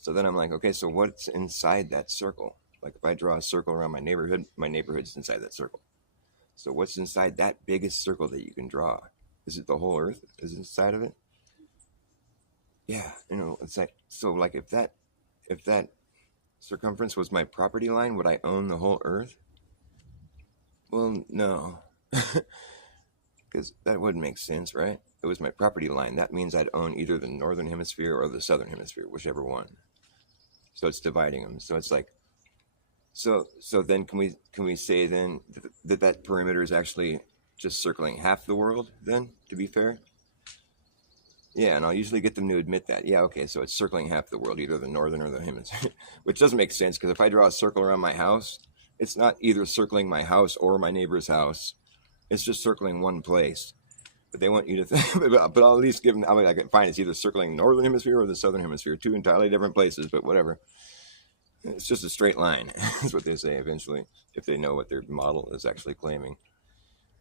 So then I'm like, okay, so what's inside that circle? Like if I draw a circle around my neighborhood's inside that circle. So what's inside that biggest circle that you can draw? Is it the whole Earth? Is it inside of it? Yeah, it's like, so like if that circumference was my property line, would I own the whole Earth? Well, no. Because that wouldn't make sense, right? If it was my property line, that means I'd own either the northern hemisphere or the southern hemisphere, whichever one. So it's dividing them. So it's like, so then can we say then that perimeter is actually just circling half the world then, to be fair? Yeah, and I'll usually get them to admit that. Yeah, okay, so it's circling half the world, either the northern or the hemisphere, which doesn't make sense because if I draw a circle around my house, it's not either circling my house or my neighbor's house. It's just circling one place. But they want you to think, but I'll at least give them, I can find it's either circling northern hemisphere or the southern hemisphere, two entirely different places, but whatever. It's just a straight line, is what they say eventually, if they know what their model is actually claiming.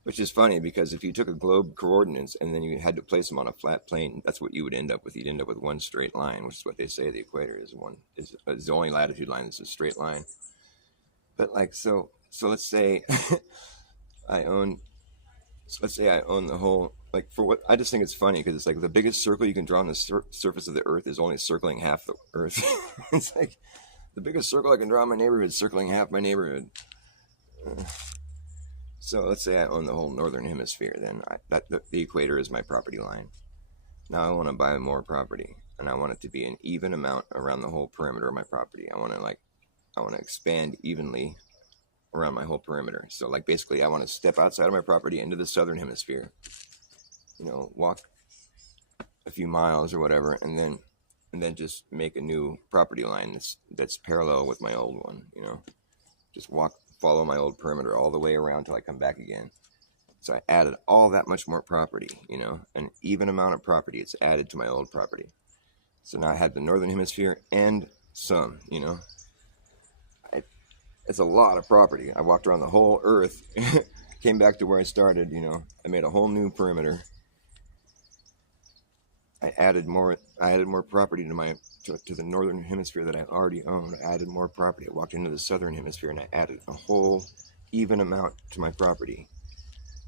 Which is funny because if you took a globe coordinates and then you had to place them on a flat plane, that's what you would end up with. You'd end up with one straight line, which is what they say the equator is the only latitude line that's a straight line. But like, so let's say let's say I own the whole, like for what, I just think it's funny because it's like the biggest circle you can draw on the surface of the Earth is only circling half the Earth. It's like the biggest circle I can draw in my neighborhood is circling half my neighborhood. So let's say I own the whole northern hemisphere, then the equator is my property line. Now I want to buy more property, and I want it to be an even amount around the whole perimeter of my property. I want to expand evenly around my whole perimeter. So like basically I want to step outside of my property into the southern hemisphere, walk a few miles or whatever, and then just make a new property line that's parallel with my old one, just follow my old perimeter all the way around till I come back again. So I added all that much more property, an even amount of property. It's added to my old property. So now I had the northern hemisphere and some, it's a lot of property. I walked around the whole Earth, came back to where I started, I made a whole new perimeter. I added more property to the northern hemisphere that I already owned. I added more property. I walked into the southern hemisphere and I added a whole even amount to my property.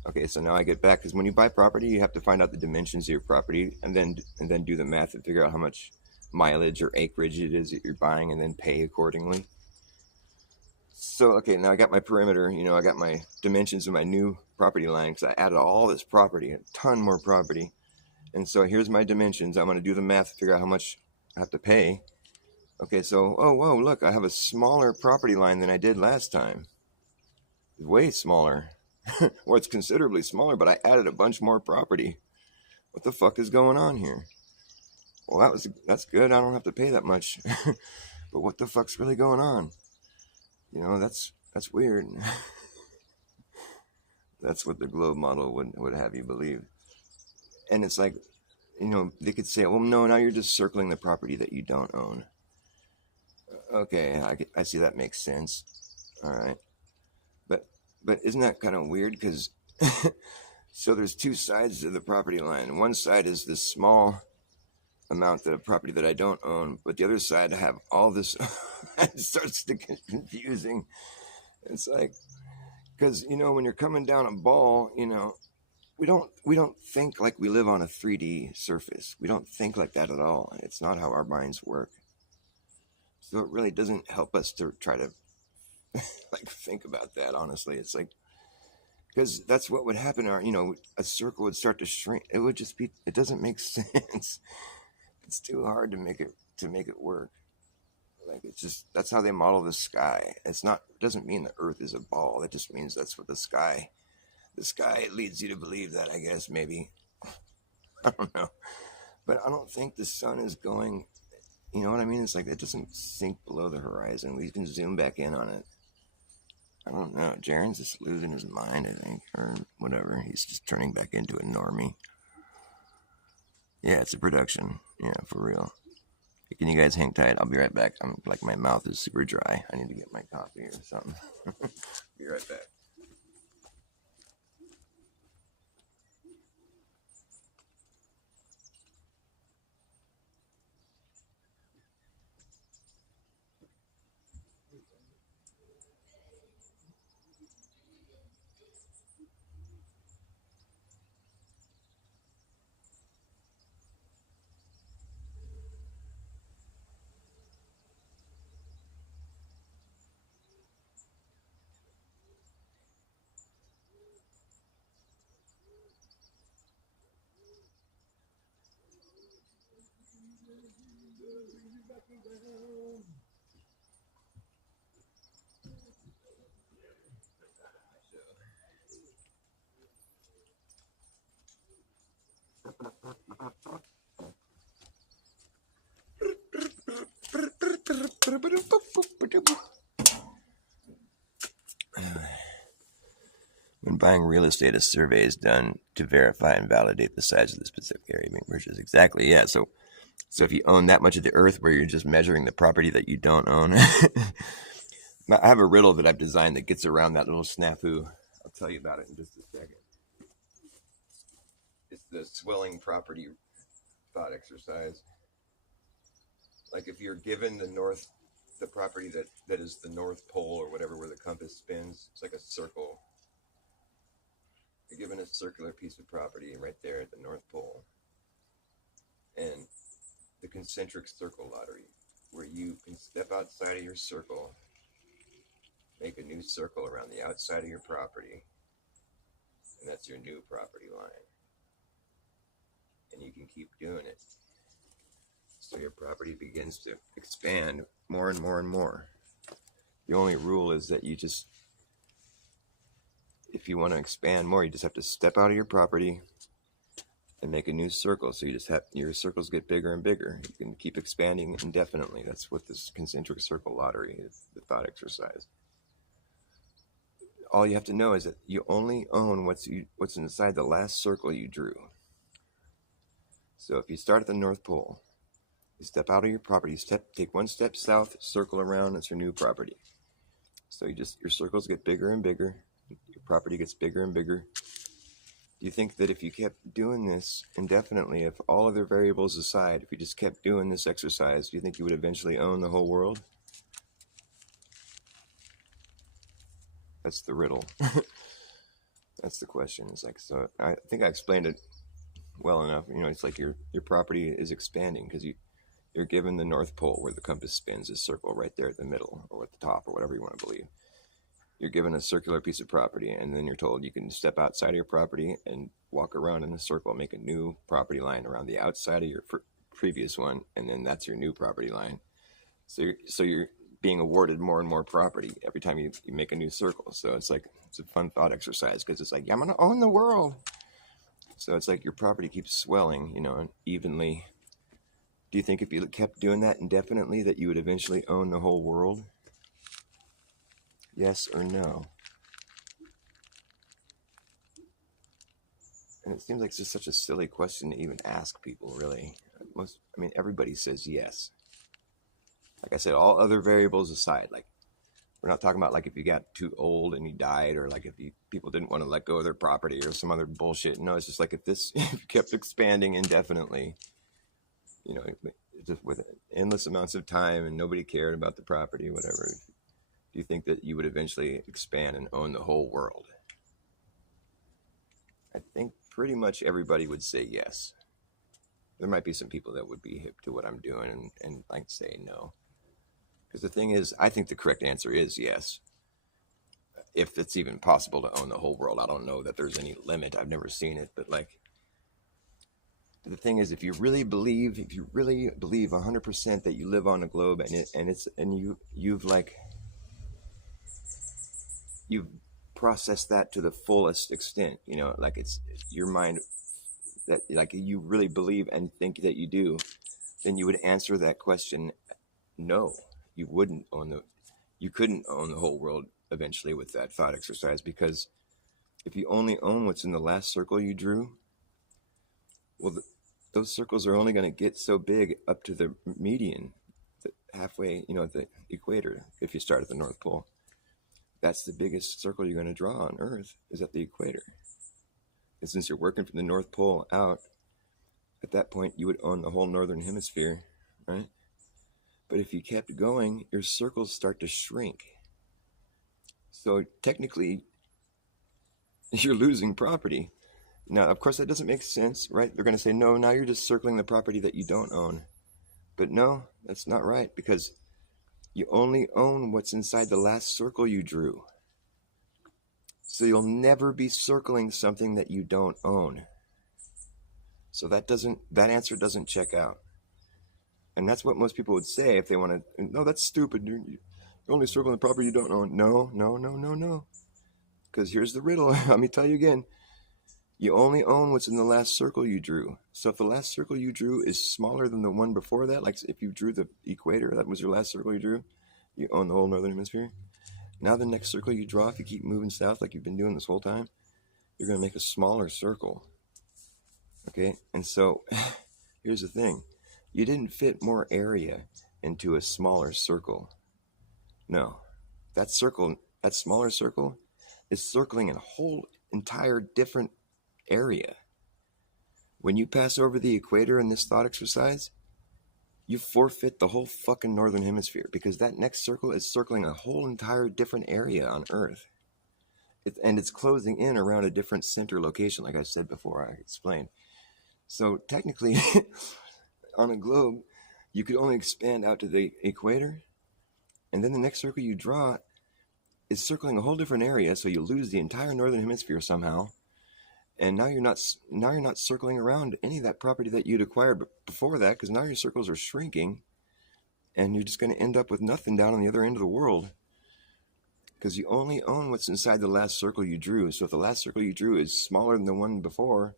Okay, so now I get back, because when you buy property, you have to find out the dimensions of your property and then do the math and figure out how much mileage or acreage it is that you're buying and then pay accordingly. So, okay, now I got my perimeter, I got my dimensions of my new property line because I added all this property, a ton more property. And so here's my dimensions. I'm going to do the math, figure out how much I have to pay. Okay, so, oh, whoa, look, I have a smaller property line than I did last time. Way smaller. Well, it's considerably smaller, but I added a bunch more property. What the fuck is going on here? Well, that's good. I don't have to pay that much. But what the fuck's really going on? You know, that's weird. That's what the globe model would have you believe. And it's like, you know, they could say, well, no, now you're just circling the property that you don't own. Okay, I see that makes sense. All right. But isn't that kind of weird? Because so there's two sides to the property line. One side is this small amount of property that I don't own, but the other side I have all this. It starts to get confusing. It's like, because, you know, when you're coming down a ball, you know, we don't think like we live on a 3D surface. We don't think like that at all. It's not how our minds work. So it really doesn't help us to try to like think about that. Honestly, it's like, because that's what would happen. You know, a circle would start to shrink. It would just be. It doesn't make sense. It's too hard to make it work. Like, it's just, that's how they model the sky. It's not. It doesn't mean the Earth is a ball. It just means that's what the sky leads you to believe that, I guess, maybe. I don't know. But I don't think the sun is going, you know what I mean? It's like it doesn't sink below the horizon. We can zoom back in on it. I don't know. Jaren's just losing his mind, I think, or whatever. He's just turning back into a normie. Yeah, it's a production. Yeah, for real. Can you guys hang tight? I'll be right back. I'm like, my mouth is super dry. I need to get my coffee or something. Be right back. When buying real estate, a survey is done to verify and validate the size of the specific area being purchased. Exactly, yeah. So if you own that much of the earth where you're just measuring the property that you don't own. I have a riddle that I've designed that gets around that little snafu. I'll tell you about it in just a second. It's the swelling property thought exercise. Like, if you're given the property that is the North Pole or whatever, where the compass spins, it's like a circle. You're given a circular piece of property right there at the North Pole. And the concentric circle lottery, where you can step outside of your circle, make a new circle around the outside of your property, and that's your new property line. And you can keep doing it. So your property begins to expand more and more and more. The only rule is that if you want to expand more, you just have to step out of your property and make a new circle. So your circles get bigger and bigger. You can keep expanding indefinitely. That's what this concentric circle lottery is, the thought exercise. All you have to know is that you only own what's inside the last circle you drew. So if you start at the North Pole, you step out of your property, take one step south, circle around, that's your new property. So your circles get bigger and bigger, your property gets bigger and bigger. Do you think that if you kept doing this indefinitely, if all other variables aside, if you just kept doing this exercise, do you think you would eventually own the whole world? That's the riddle. That's the question. It's like, so I think I explained it well enough. You know, it's like your property is expanding because you're given the North Pole where the compass spins, this circle right there at the middle or at the top or whatever you want to believe. You're given a circular piece of property, and then you're told you can step outside of your property and walk around in a circle, make a new property line around the outside of your previous one, and then that's your new property line. So you're being awarded more and more property every time you make a new circle. So it's a fun thought exercise because it's like, yeah, I'm going to own the world. So it's like your property keeps swelling, evenly. Do you think if you kept doing that indefinitely that you would eventually own the whole world? Yes or no? And it seems like it's just such a silly question to even ask people, really. Everybody says yes. Like I said, all other variables aside, like we're not talking about like if you got too old and you died, or like if people didn't want to let go of their property or some other bullshit. No, it's just like if you kept expanding indefinitely, just with endless amounts of time and nobody cared about the property, whatever. Do you think that you would eventually expand and own the whole world? I think pretty much everybody would say yes. There might be some people that would be hip to what I'm doing and like say no. Because the thing is, I think the correct answer is yes. If it's even possible to own the whole world. I don't know that there's any limit. I've never seen it. But like, the thing is, if you really believe 100% that you live on a globe you've processed that to the fullest extent, like it's your mind that like you really believe and think that you do, then you would answer that question no. You couldn't own the whole world eventually with that thought exercise, because if you only own what's in the last circle you drew, well, those circles are only going to get so big up to the median, halfway, the equator. If you start at the North Pole, that's the biggest circle you're going to draw on Earth, is at the equator. And since you're working from the North Pole out, at that point you would own the whole northern hemisphere, right? But if you kept going, your circles start to shrink. So technically, you're losing property. Now, of course, that doesn't make sense, right? They're going to say, no, now you're just circling the property that you don't own. But no, that's not right, because you only own what's inside the last circle you drew. So you'll never be circling something that you don't own. So that answer doesn't check out. And that's what most people would say if they want to. No, that's stupid. You're only circling the property you don't own. No. Because here's the riddle. Let me tell you again. You only own what's in the last circle you drew. So if the last circle you drew is smaller than the one before that, like if you drew the equator, that was your last circle you drew, you own the whole northern hemisphere. Now the next circle you draw, if you keep moving south like you've been doing this whole time, you're going to make a smaller circle. Okay? And so here's the thing. You didn't fit more area into a smaller circle. No. That smaller circle is circling a whole entire different area. When you pass over the equator in this thought exercise, you forfeit the whole fucking northern hemisphere, because that next circle is circling a whole entire different area on Earth. And it's closing in around a different center location, like I said before, I explained. So technically, on a globe, you could only expand out to the equator, and then the next circle you draw is circling a whole different area, so you lose the entire northern hemisphere somehow. And now you're not circling around any of that property that you'd acquired before that, because now your circles are shrinking, and you're just going to end up with nothing down on the other end of the world, because you only own what's inside the last circle you drew. So if the last circle you drew is smaller than the one before,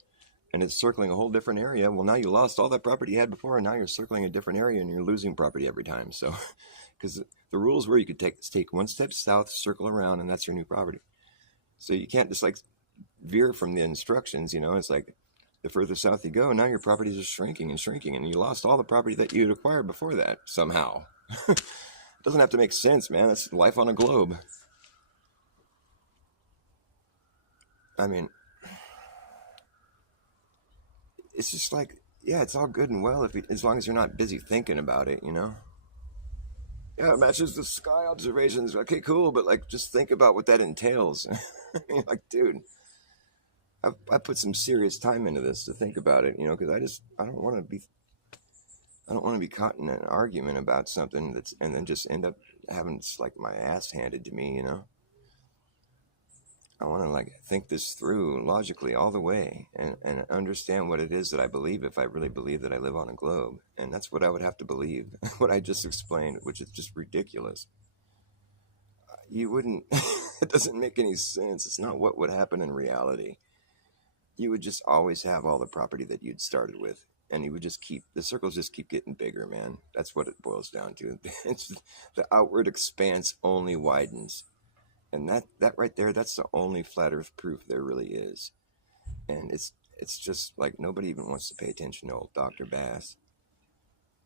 and it's circling a whole different area, well, now you lost all that property you had before, and now you're circling a different area, and you're losing property every time. So, because the rules were you could take one step south, circle around, and that's your new property. So you can't just like veer from the instructions, it's like the further south you go, now your properties are shrinking, and you lost all the property that you'd acquired before that somehow. It doesn't have to make sense, man. It's life on a globe. I mean, it's just like, yeah, it's all good and well as long as you're not busy thinking about it, Yeah, it matches the sky observations. Okay, cool, but like, just think about what that entails. Like, dude, I put some serious time into this to think about it, because I don't want to be caught in an argument about something and then just end up having like my ass handed to me, I want to like think this through logically all the way and understand what it is that I believe, if I really believe that I live on a globe. And that's what I would have to believe, what I just explained, which is just ridiculous. You wouldn't, it doesn't make any sense. It's not what would happen in reality. you would just always have all the property that you'd started with. And you would just the circles just keep getting bigger, man. That's what it boils down to. It's the outward expanse only widens. And that right there, that's the only flat earth proof there really is. And it's just like nobody even wants to pay attention to old Dr. Bass.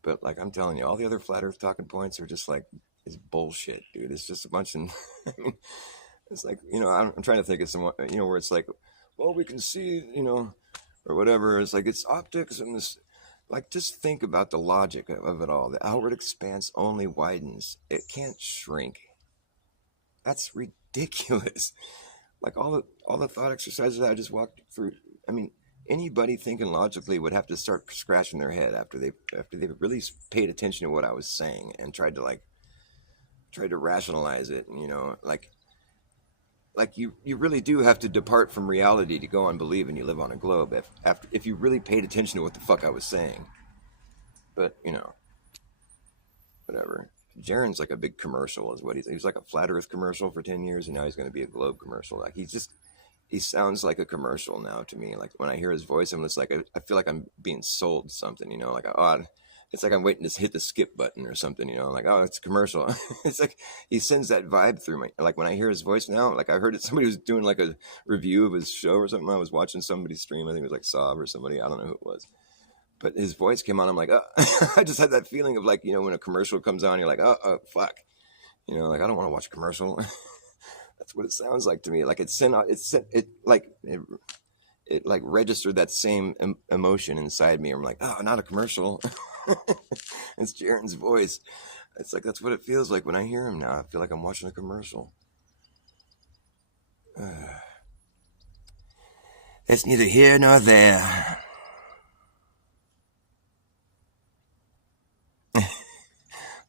But like I'm telling you, all the other flat earth talking points are just like, it's bullshit, dude. It's just a bunch of, I mean, it's like, I'm trying to think of someone, where it's like, well, we can see, or whatever. It's like, it's optics and this, like, just think about the logic of it all. The outward expanse only widens. It can't shrink. That's ridiculous. Like all the thought exercises I just walked through. I mean, anybody thinking logically would have to start scratching their head after they've really paid attention to what I was saying and tried to rationalize it. And, like you really do have to depart from reality to go on believing you live on a globe. If you really paid attention to what the fuck I was saying. But whatever. Jaren's like a big commercial, is what he was like a flat Earth commercial for 10 years, and now he's going to be a globe commercial. Like he sounds like a commercial now to me. Like when I hear his voice, I'm just like, I feel like I'm being sold something, like, it's like I'm waiting to hit the skip button or something, like, oh, it's a commercial. It's like he sends that vibe through me. Like when I hear his voice now, like I heard it, somebody was doing like a review of his show or something. I was watching somebody stream. I think it was like Saab or somebody. I don't know who it was. But his voice came on. I'm like, oh. I just had that feeling of like, when a commercial comes on, you're like, oh, fuck. Like I don't want to watch a commercial. That's what it sounds like to me. Like it registered that same emotion inside me. I'm like, oh, not a commercial. It's Jaren's voice. It's like, that's what it feels like when I hear him now. I feel like I'm watching a commercial. It's neither here nor there.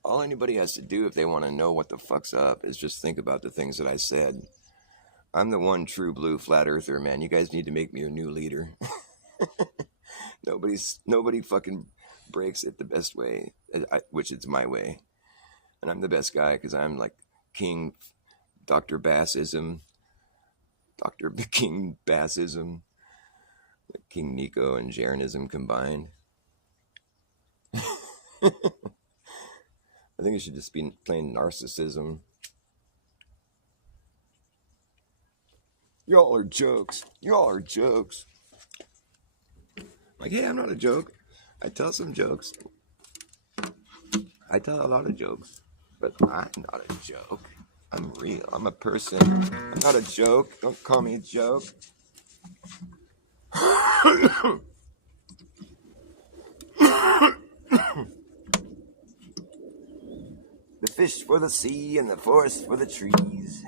All anybody has to do if they want to know what the fuck's up is just think about the things that I said. I'm the one true blue flat earther, man. You guys need to make me your new leader. Nobody fucking breaks it the best way, which is my way. And I'm the best guy because I'm like King Dr. Bassism, Dr. King Bassism, King Nico and Jarenism combined. I think it should just be plain narcissism. Y'all are jokes. Y'all are jokes. Like, hey, I'm not a joke. I tell some jokes. I tell a lot of jokes. But I'm not a joke. I'm real. I'm a person. I'm not a joke. Don't call me a joke. The fish for the sea and the forest for the trees.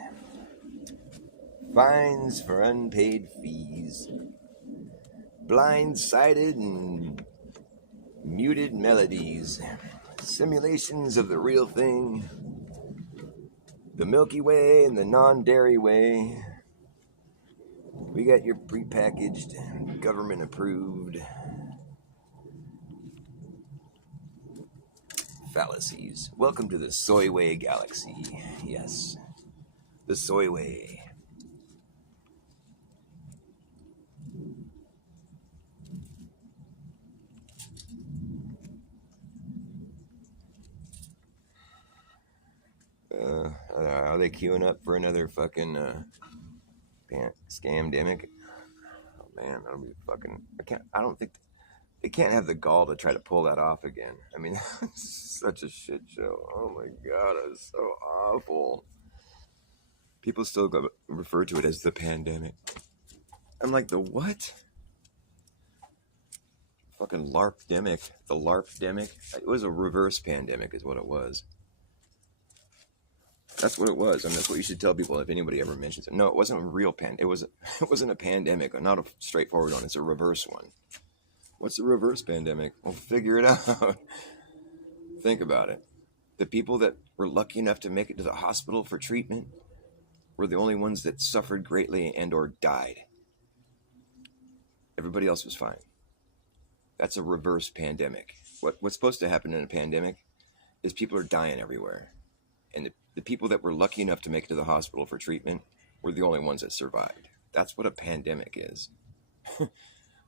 Fines for unpaid fees. Blind-sided and muted melodies. Simulations of the real thing. The Milky Way and the non-dairy way. We got your prepackaged, government-approved fallacies. Welcome to the Soy Way galaxy. Yes, the Soy Way. Are they queuing up for another fucking scamdemic? Oh man, that'll be fucking. I don't think they can't have the gall to try to pull that off again. I mean, it's such a shit show. Oh my god, it's so awful. People still refer to it as the pandemic. I'm like, the what? Fucking LARP-demic. The LARP-demic. It was a reverse pandemic is what it was. That's what it was. I mean, that's what you should tell people if anybody ever mentions it. No, it wasn't a real it wasn't a pandemic, not a straightforward one. It's a reverse one. What's a reverse pandemic? Well, figure it out. Think about it. The people that were lucky enough to make it to the hospital for treatment were the only ones that suffered greatly and or died. Everybody else was fine. That's a reverse pandemic. What's supposed to happen in a pandemic is people are dying everywhere. And the people that were lucky enough to make it to the hospital for treatment were the only ones that survived. That's what a pandemic is.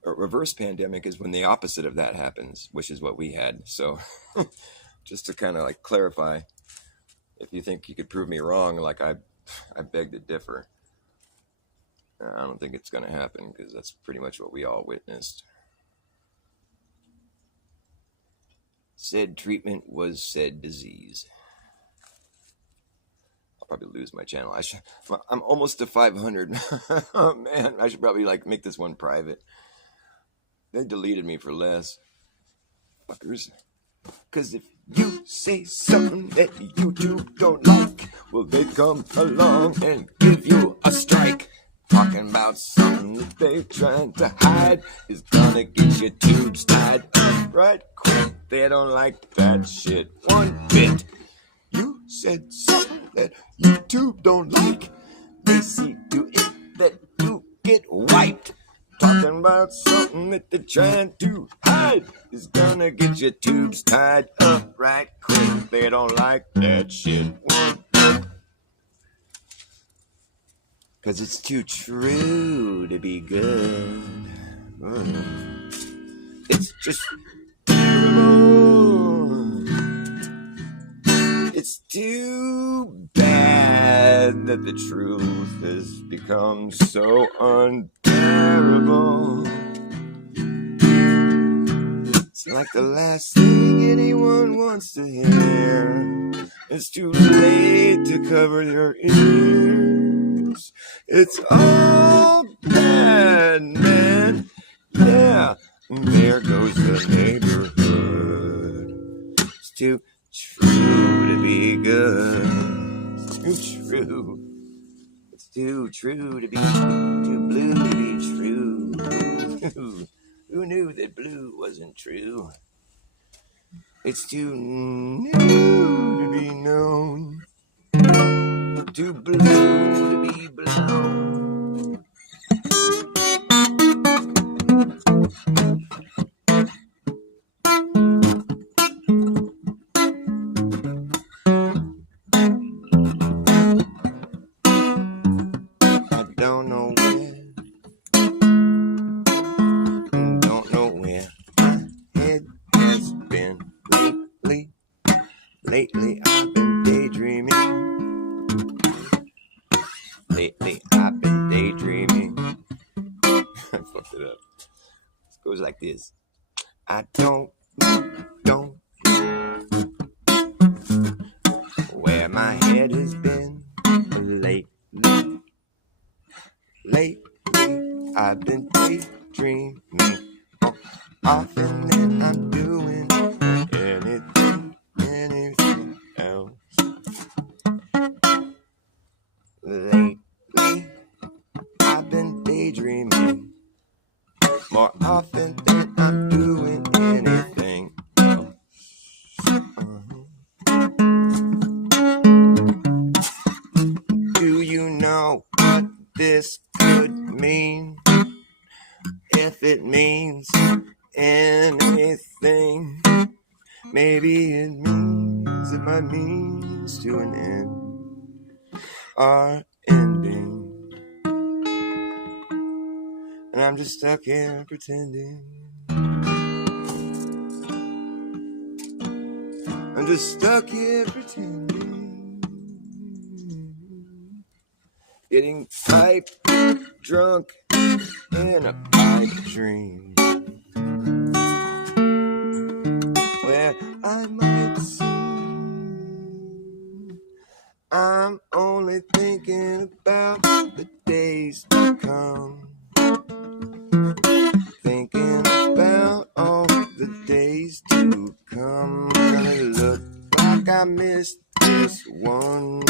A reverse pandemic is when the opposite of that happens, which is what we had. So just to kind of like clarify, if you think you could prove me wrong, like I beg to differ. I don't think it's going to happen because that's pretty much what we all witnessed. Said treatment was said disease. I'll probably lose my channel. I'm almost to 500. Oh man, I should probably like make this one private. They deleted me for less. Fuckers. Cause if you say something that YouTube don't like, well, they come along and give you a strike. Talking about something that they trying to hide is gonna get your tubes tied up right quick. They don't like that shit one bit. You said something that YouTube don't like. They see to it that you get wiped. Talking about something that they're trying to hide is gonna get your tubes tied up right quick. They don't like that shit one bit. Cause it's too true to be good. It's just terrible. It's too bad that the truth has become so unbearable. It's like the last thing anyone wants to hear. It's too late to cover your ears. It's all bad, man. Yeah, there goes the neighborhood. It's too true to be good. It's too true. It's too true to be too blue to be true. Who knew that blue wasn't true? It's too new to be known. Too blue to be blown. I don't know where. Don't know where my head has been lately. Lately I've been daydreaming. Lately I've been daydreaming. I fucked it up. It goes like this. I don't know where my head has been lately. Lately I've been daydreaming. Often and I'm doing anything else. Lately I've been daydreaming more often than I'm doing anything else. Do you know what this could mean? If it means anything, maybe it means that my means to an end are ending. And I'm just stuck here pretending. I'm just stuck here pretending. Getting pipe drunk in a pipe dream, where I might seem I'm only thinking about the days to come. Thinking about all the days to come. And it look like I missed this one.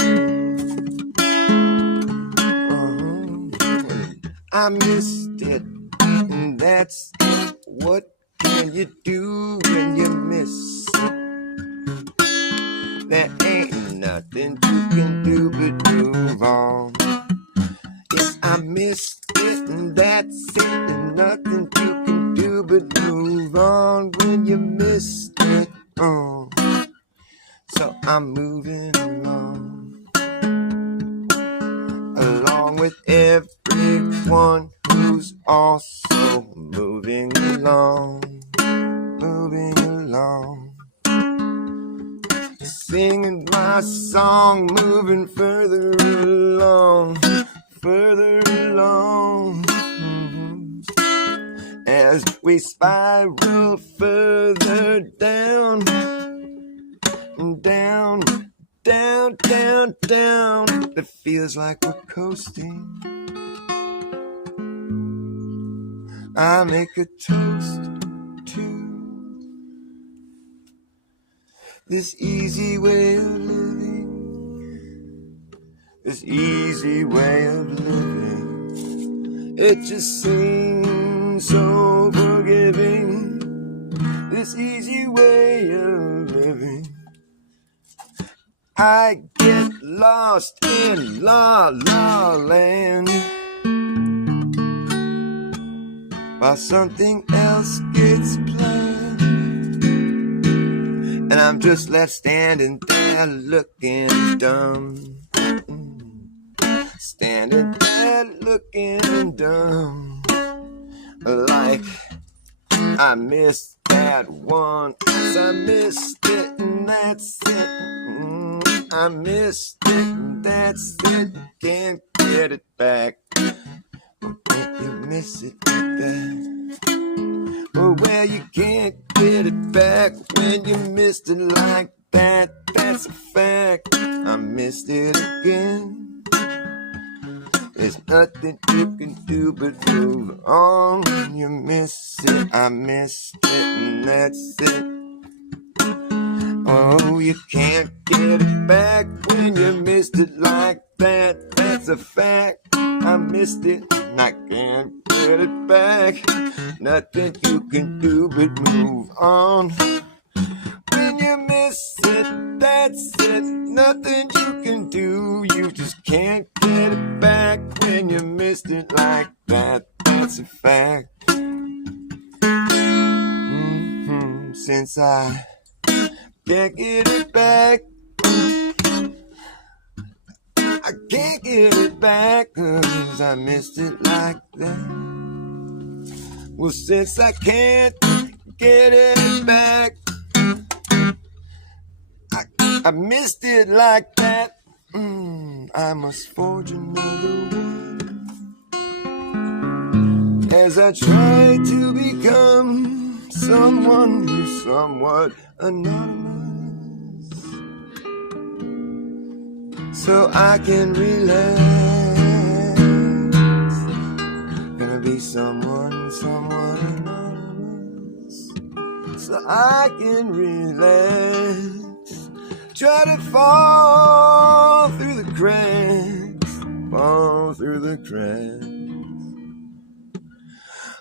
I missed it, and that's it. What can you do when you miss it? There ain't nothing you can do but move on. Yes, I missed it, and that's it, and nothing you can do but move on when you missed it. So I'm moving along with everyone who's who's also moving along, singing my song, moving further along, as we spiral further down, it feels like we're coasting. I make a toast to this easy way of living, this easy way of living. It just seems so forgiving, this easy way of living. I get lost in la la land while something else gets planned, and I'm just left standing there looking dumb, standing there looking dumb, like I missed that one, 'cause I missed it and that's it. I missed it and that's it. Can't get it back. You miss it like that. Oh, well, you can't get it back when you missed it like that. That's a fact. I missed it again. There's nothing you can do but move on. You miss it, I missed it, and that's it. Oh, you can't get it back when you missed it like that. That's a fact. I missed it, and I can't get it back. Nothing you can do but move on. When you miss it, that's it. Nothing you can do. You just can't get it back when you missed it like that. That's a fact. Since I can't get it back, I can't get it back 'cause I missed it like that. Well, since I can't get it back, I missed it like that. I must forge another one as I try to become someone who's somewhat anonymous, so I can relax. Gonna be someone somewhat anonymous, so I can relax. Try to fall through the cracks,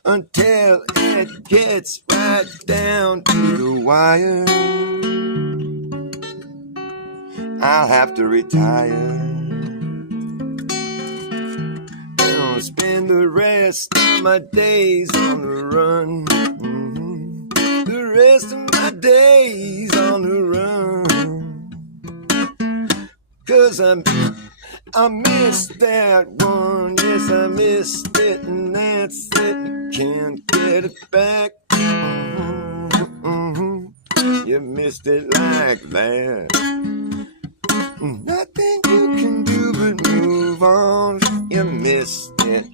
until it gets right down to the wire. I'll have to retire. I'll spend the rest of my days on the run. The rest of my days on the run. 'Cause I missed that one. Yes, I missed it, and that's it. You can't get it back. You missed it like that. Nothing you can do but move on. You missed it.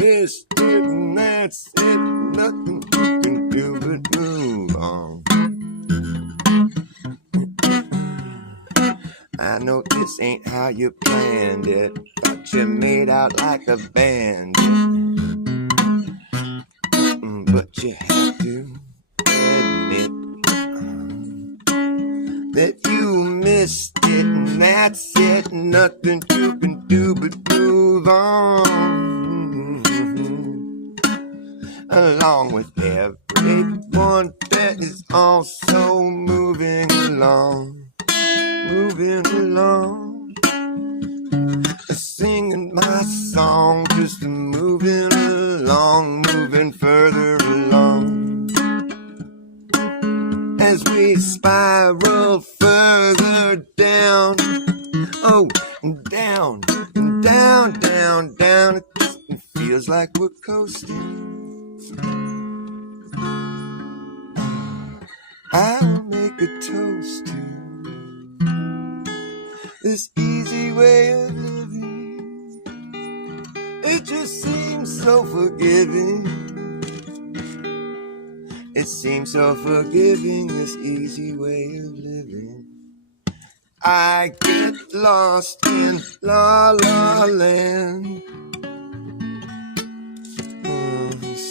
Missed it, and that's it. Nothing you can do but move on. I know this ain't how you planned it, but you made out like a bandit. But you have to admit that you missed it, and that's it. Nothing you can do but move on. Along with everyone that is also moving along. Singing my song, just moving along, moving further along, as we spiral further down, and down, and down, down, down. It feels like we're coasting. I will make a toast to this easy way of living. It just seems so forgiving. It seems so forgiving, this easy way of living. I get lost in La La Land.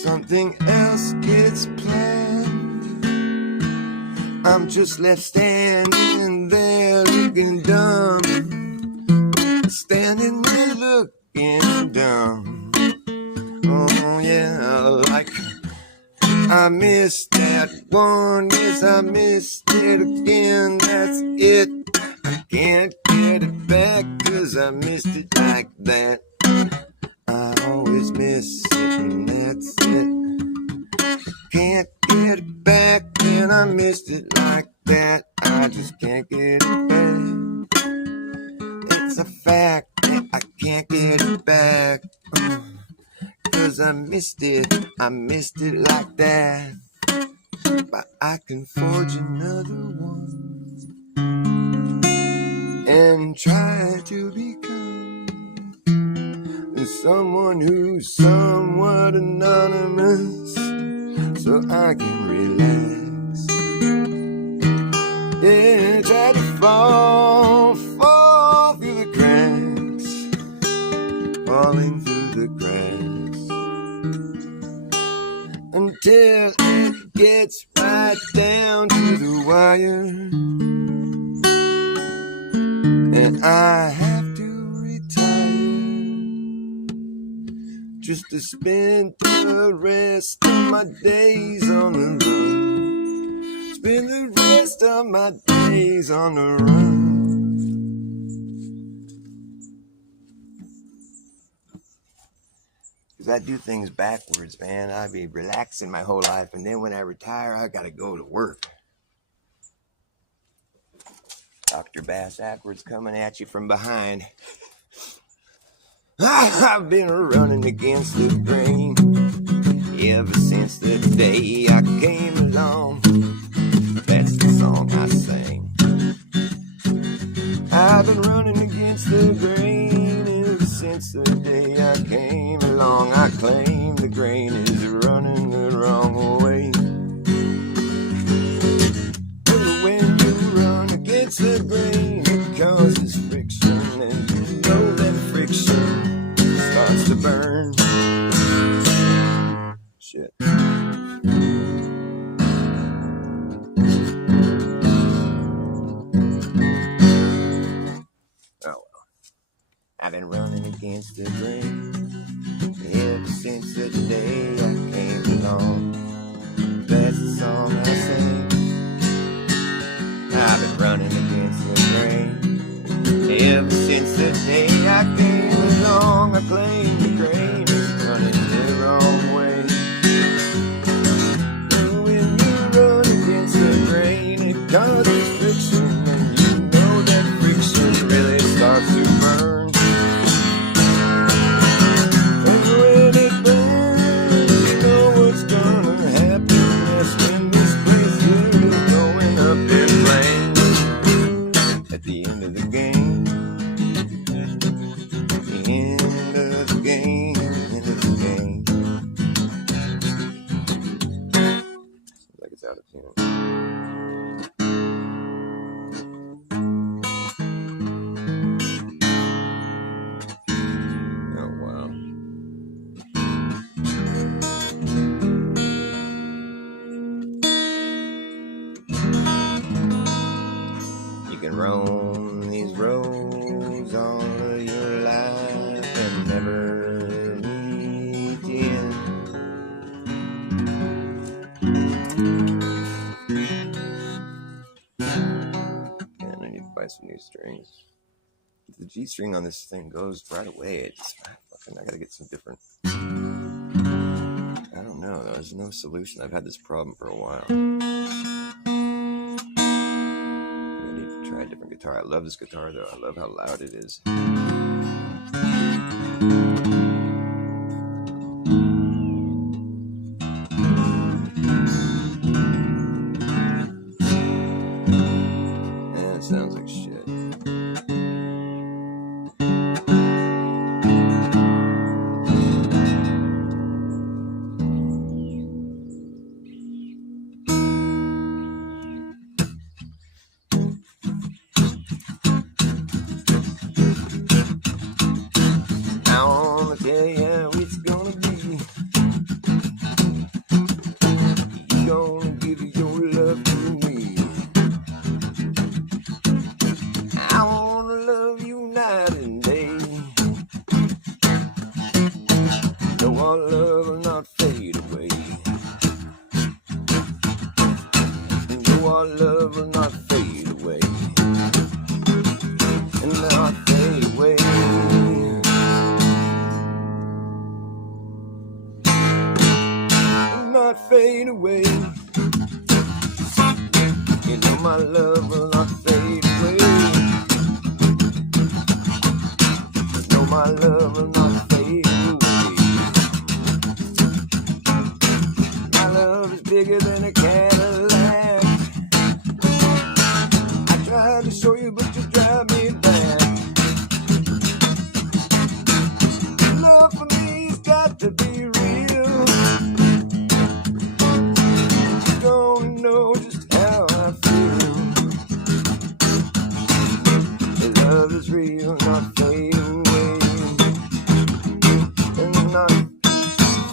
Something else gets planned. I'm just left standing there looking dumb. Standing there looking dumb. Oh yeah, like I missed that one. Yes, I missed it again. That's it. I can't get it back 'cause I missed it like that. I always miss it and that's it. Can't get it back and I missed it like that. I just can't get it back. It's a fact that I can't get it back. 'Cause I missed it like that. But I can forge another one and try to become someone who's somewhat anonymous, so I can relax. Yeah, try to fall through the cracks, falling through the cracks, until it gets right down to the wire, and I have to retire just to spend the rest of my days on the run. Spend the rest of my days on the run. Cause I do things backwards, man. I be relaxing my whole life, and then when I retire, I gotta go to work. Dr. Bas NASA coming at you from behind. I've been running against the grain ever since the day I came along. That's the song I sang. I've been running against the grain ever since the day I came along. I claim the grain is running the wrong way. But when you run against the grain, it causes friction, and you know that friction starts to burn. Shit. Oh well. I've been running against the grain ever since the day I came along. That's the song I sing. I've been running against the grain ever since the day I came along. I claim the grain is running the wrong way. And when you run against the grain, it causes friction, and you know that friction really starts to burn. And when it burns, you know what's gonna happen. That's when this place is going up in flames. At the end of the game. Out of tune. Oh wow. You can roam these roads all of your life and never meet the end. Buy some new strings. The G string on this thing goes right away. I gotta get some different. I don't know. There's no solution. I've had this problem for a while. I need to try a different guitar. I love this guitar though. I love how loud it is. And it sounds like shit. Yeah, yeah, it's gonna be. You gonna give your love to me. I wanna love you night and day. No, our love will not fade away. No, our love will not fade away. And not fade away. Not fade away. You know my love will not fade away. No, my love will not fade away. My love is bigger than a Cadillac. I tried to show you, but you drive me back. Love for me has got to be real. You don't know just how I feel. Love is real, not fade away. And not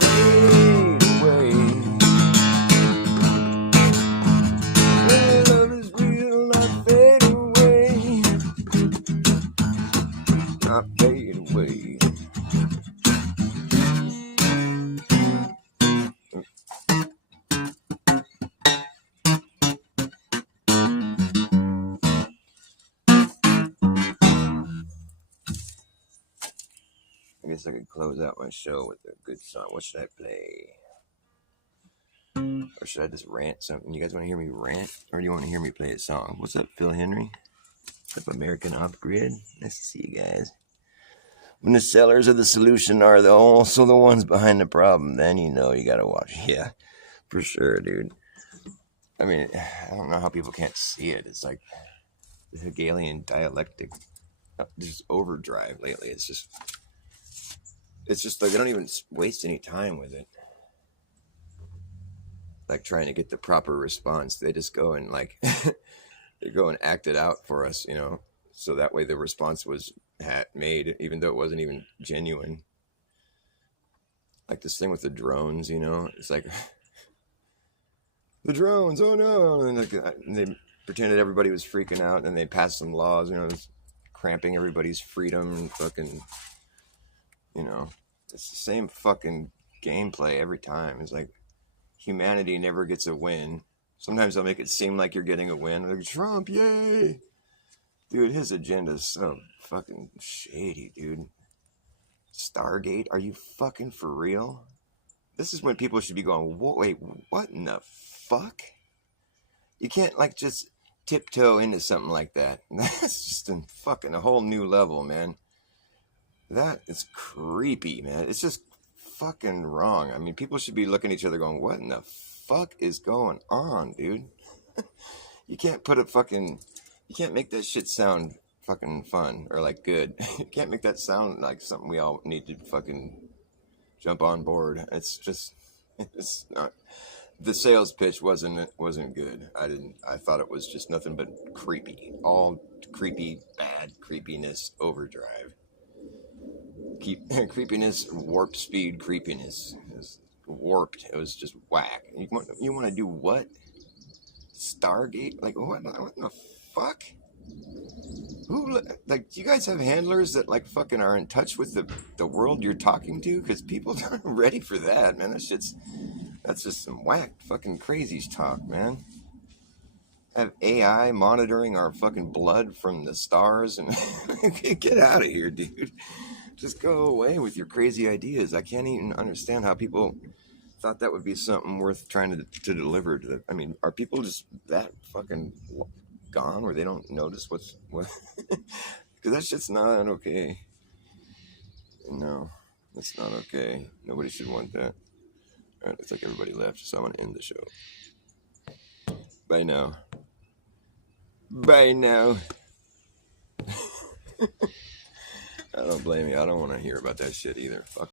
fade away. Love is real, not fade away. Not fade away. I guess I could close out my show with a good song. What should I play? Or should I just rant something? You guys want to hear me rant? Or do you want to hear me play a song? What's up, Phil Henry? What's up, American Off-Grid? Nice to see you guys. When the sellers of the solution are also the ones behind the problem, then you know you gotta watch. Yeah, for sure, dude. I mean, I don't know how people can't see it. It's like the Hegelian dialectic. Just overdrive lately. It's just like they don't even waste any time with it. Like trying to get the proper response. They just go and like, they go and act it out for us, you know? So that way the response was made, even though it wasn't even genuine. Like this thing with the drones, you know? It's like, the drones, oh no! And they pretended everybody was freaking out, and they passed some laws, you know, cramping everybody's freedom and fucking, you know, it's the same fucking gameplay every time. It's like humanity never gets a win. Sometimes they'll make it seem like you're getting a win. Like, Trump, yay! Dude, his agenda is so fucking shady, dude. Stargate, are you fucking for real? This is when people should be going, wait, what in the fuck? You can't like just tiptoe into something like that. That's just a fucking a whole new level, man. That is creepy, man. It's just fucking wrong. I mean, people should be looking at each other going, what in the fuck is going on, dude? You can't you can't make that shit sound fucking fun or like good. You can't make that sound like something we all need to fucking jump on board. It's not. The sales pitch wasn't good. I thought it was just nothing but creepy. All creepy, bad creepiness overdrive. Creepiness, warp speed creepiness. It was warped. It was just whack. You want to do what? Stargate? Like what the fuck? Who, like, do you guys have handlers that like fucking are in touch with the world you're talking to? Because people aren't ready for that, man. That's just some whack fucking crazies talk, man. Have AI monitoring our fucking blood from the stars and get out of here, dude. Just go away with your crazy ideas. I can't even understand how people thought that would be something worth trying to deliver to the. I mean, are people just that fucking gone where they don't notice what? Because that shit's not okay. No, that's not okay. Nobody should want that. All right, looks like everybody left, so I'm gonna end the show. Bye now. Bye now. I don't blame you. I don't want to hear about that shit either. Fuck.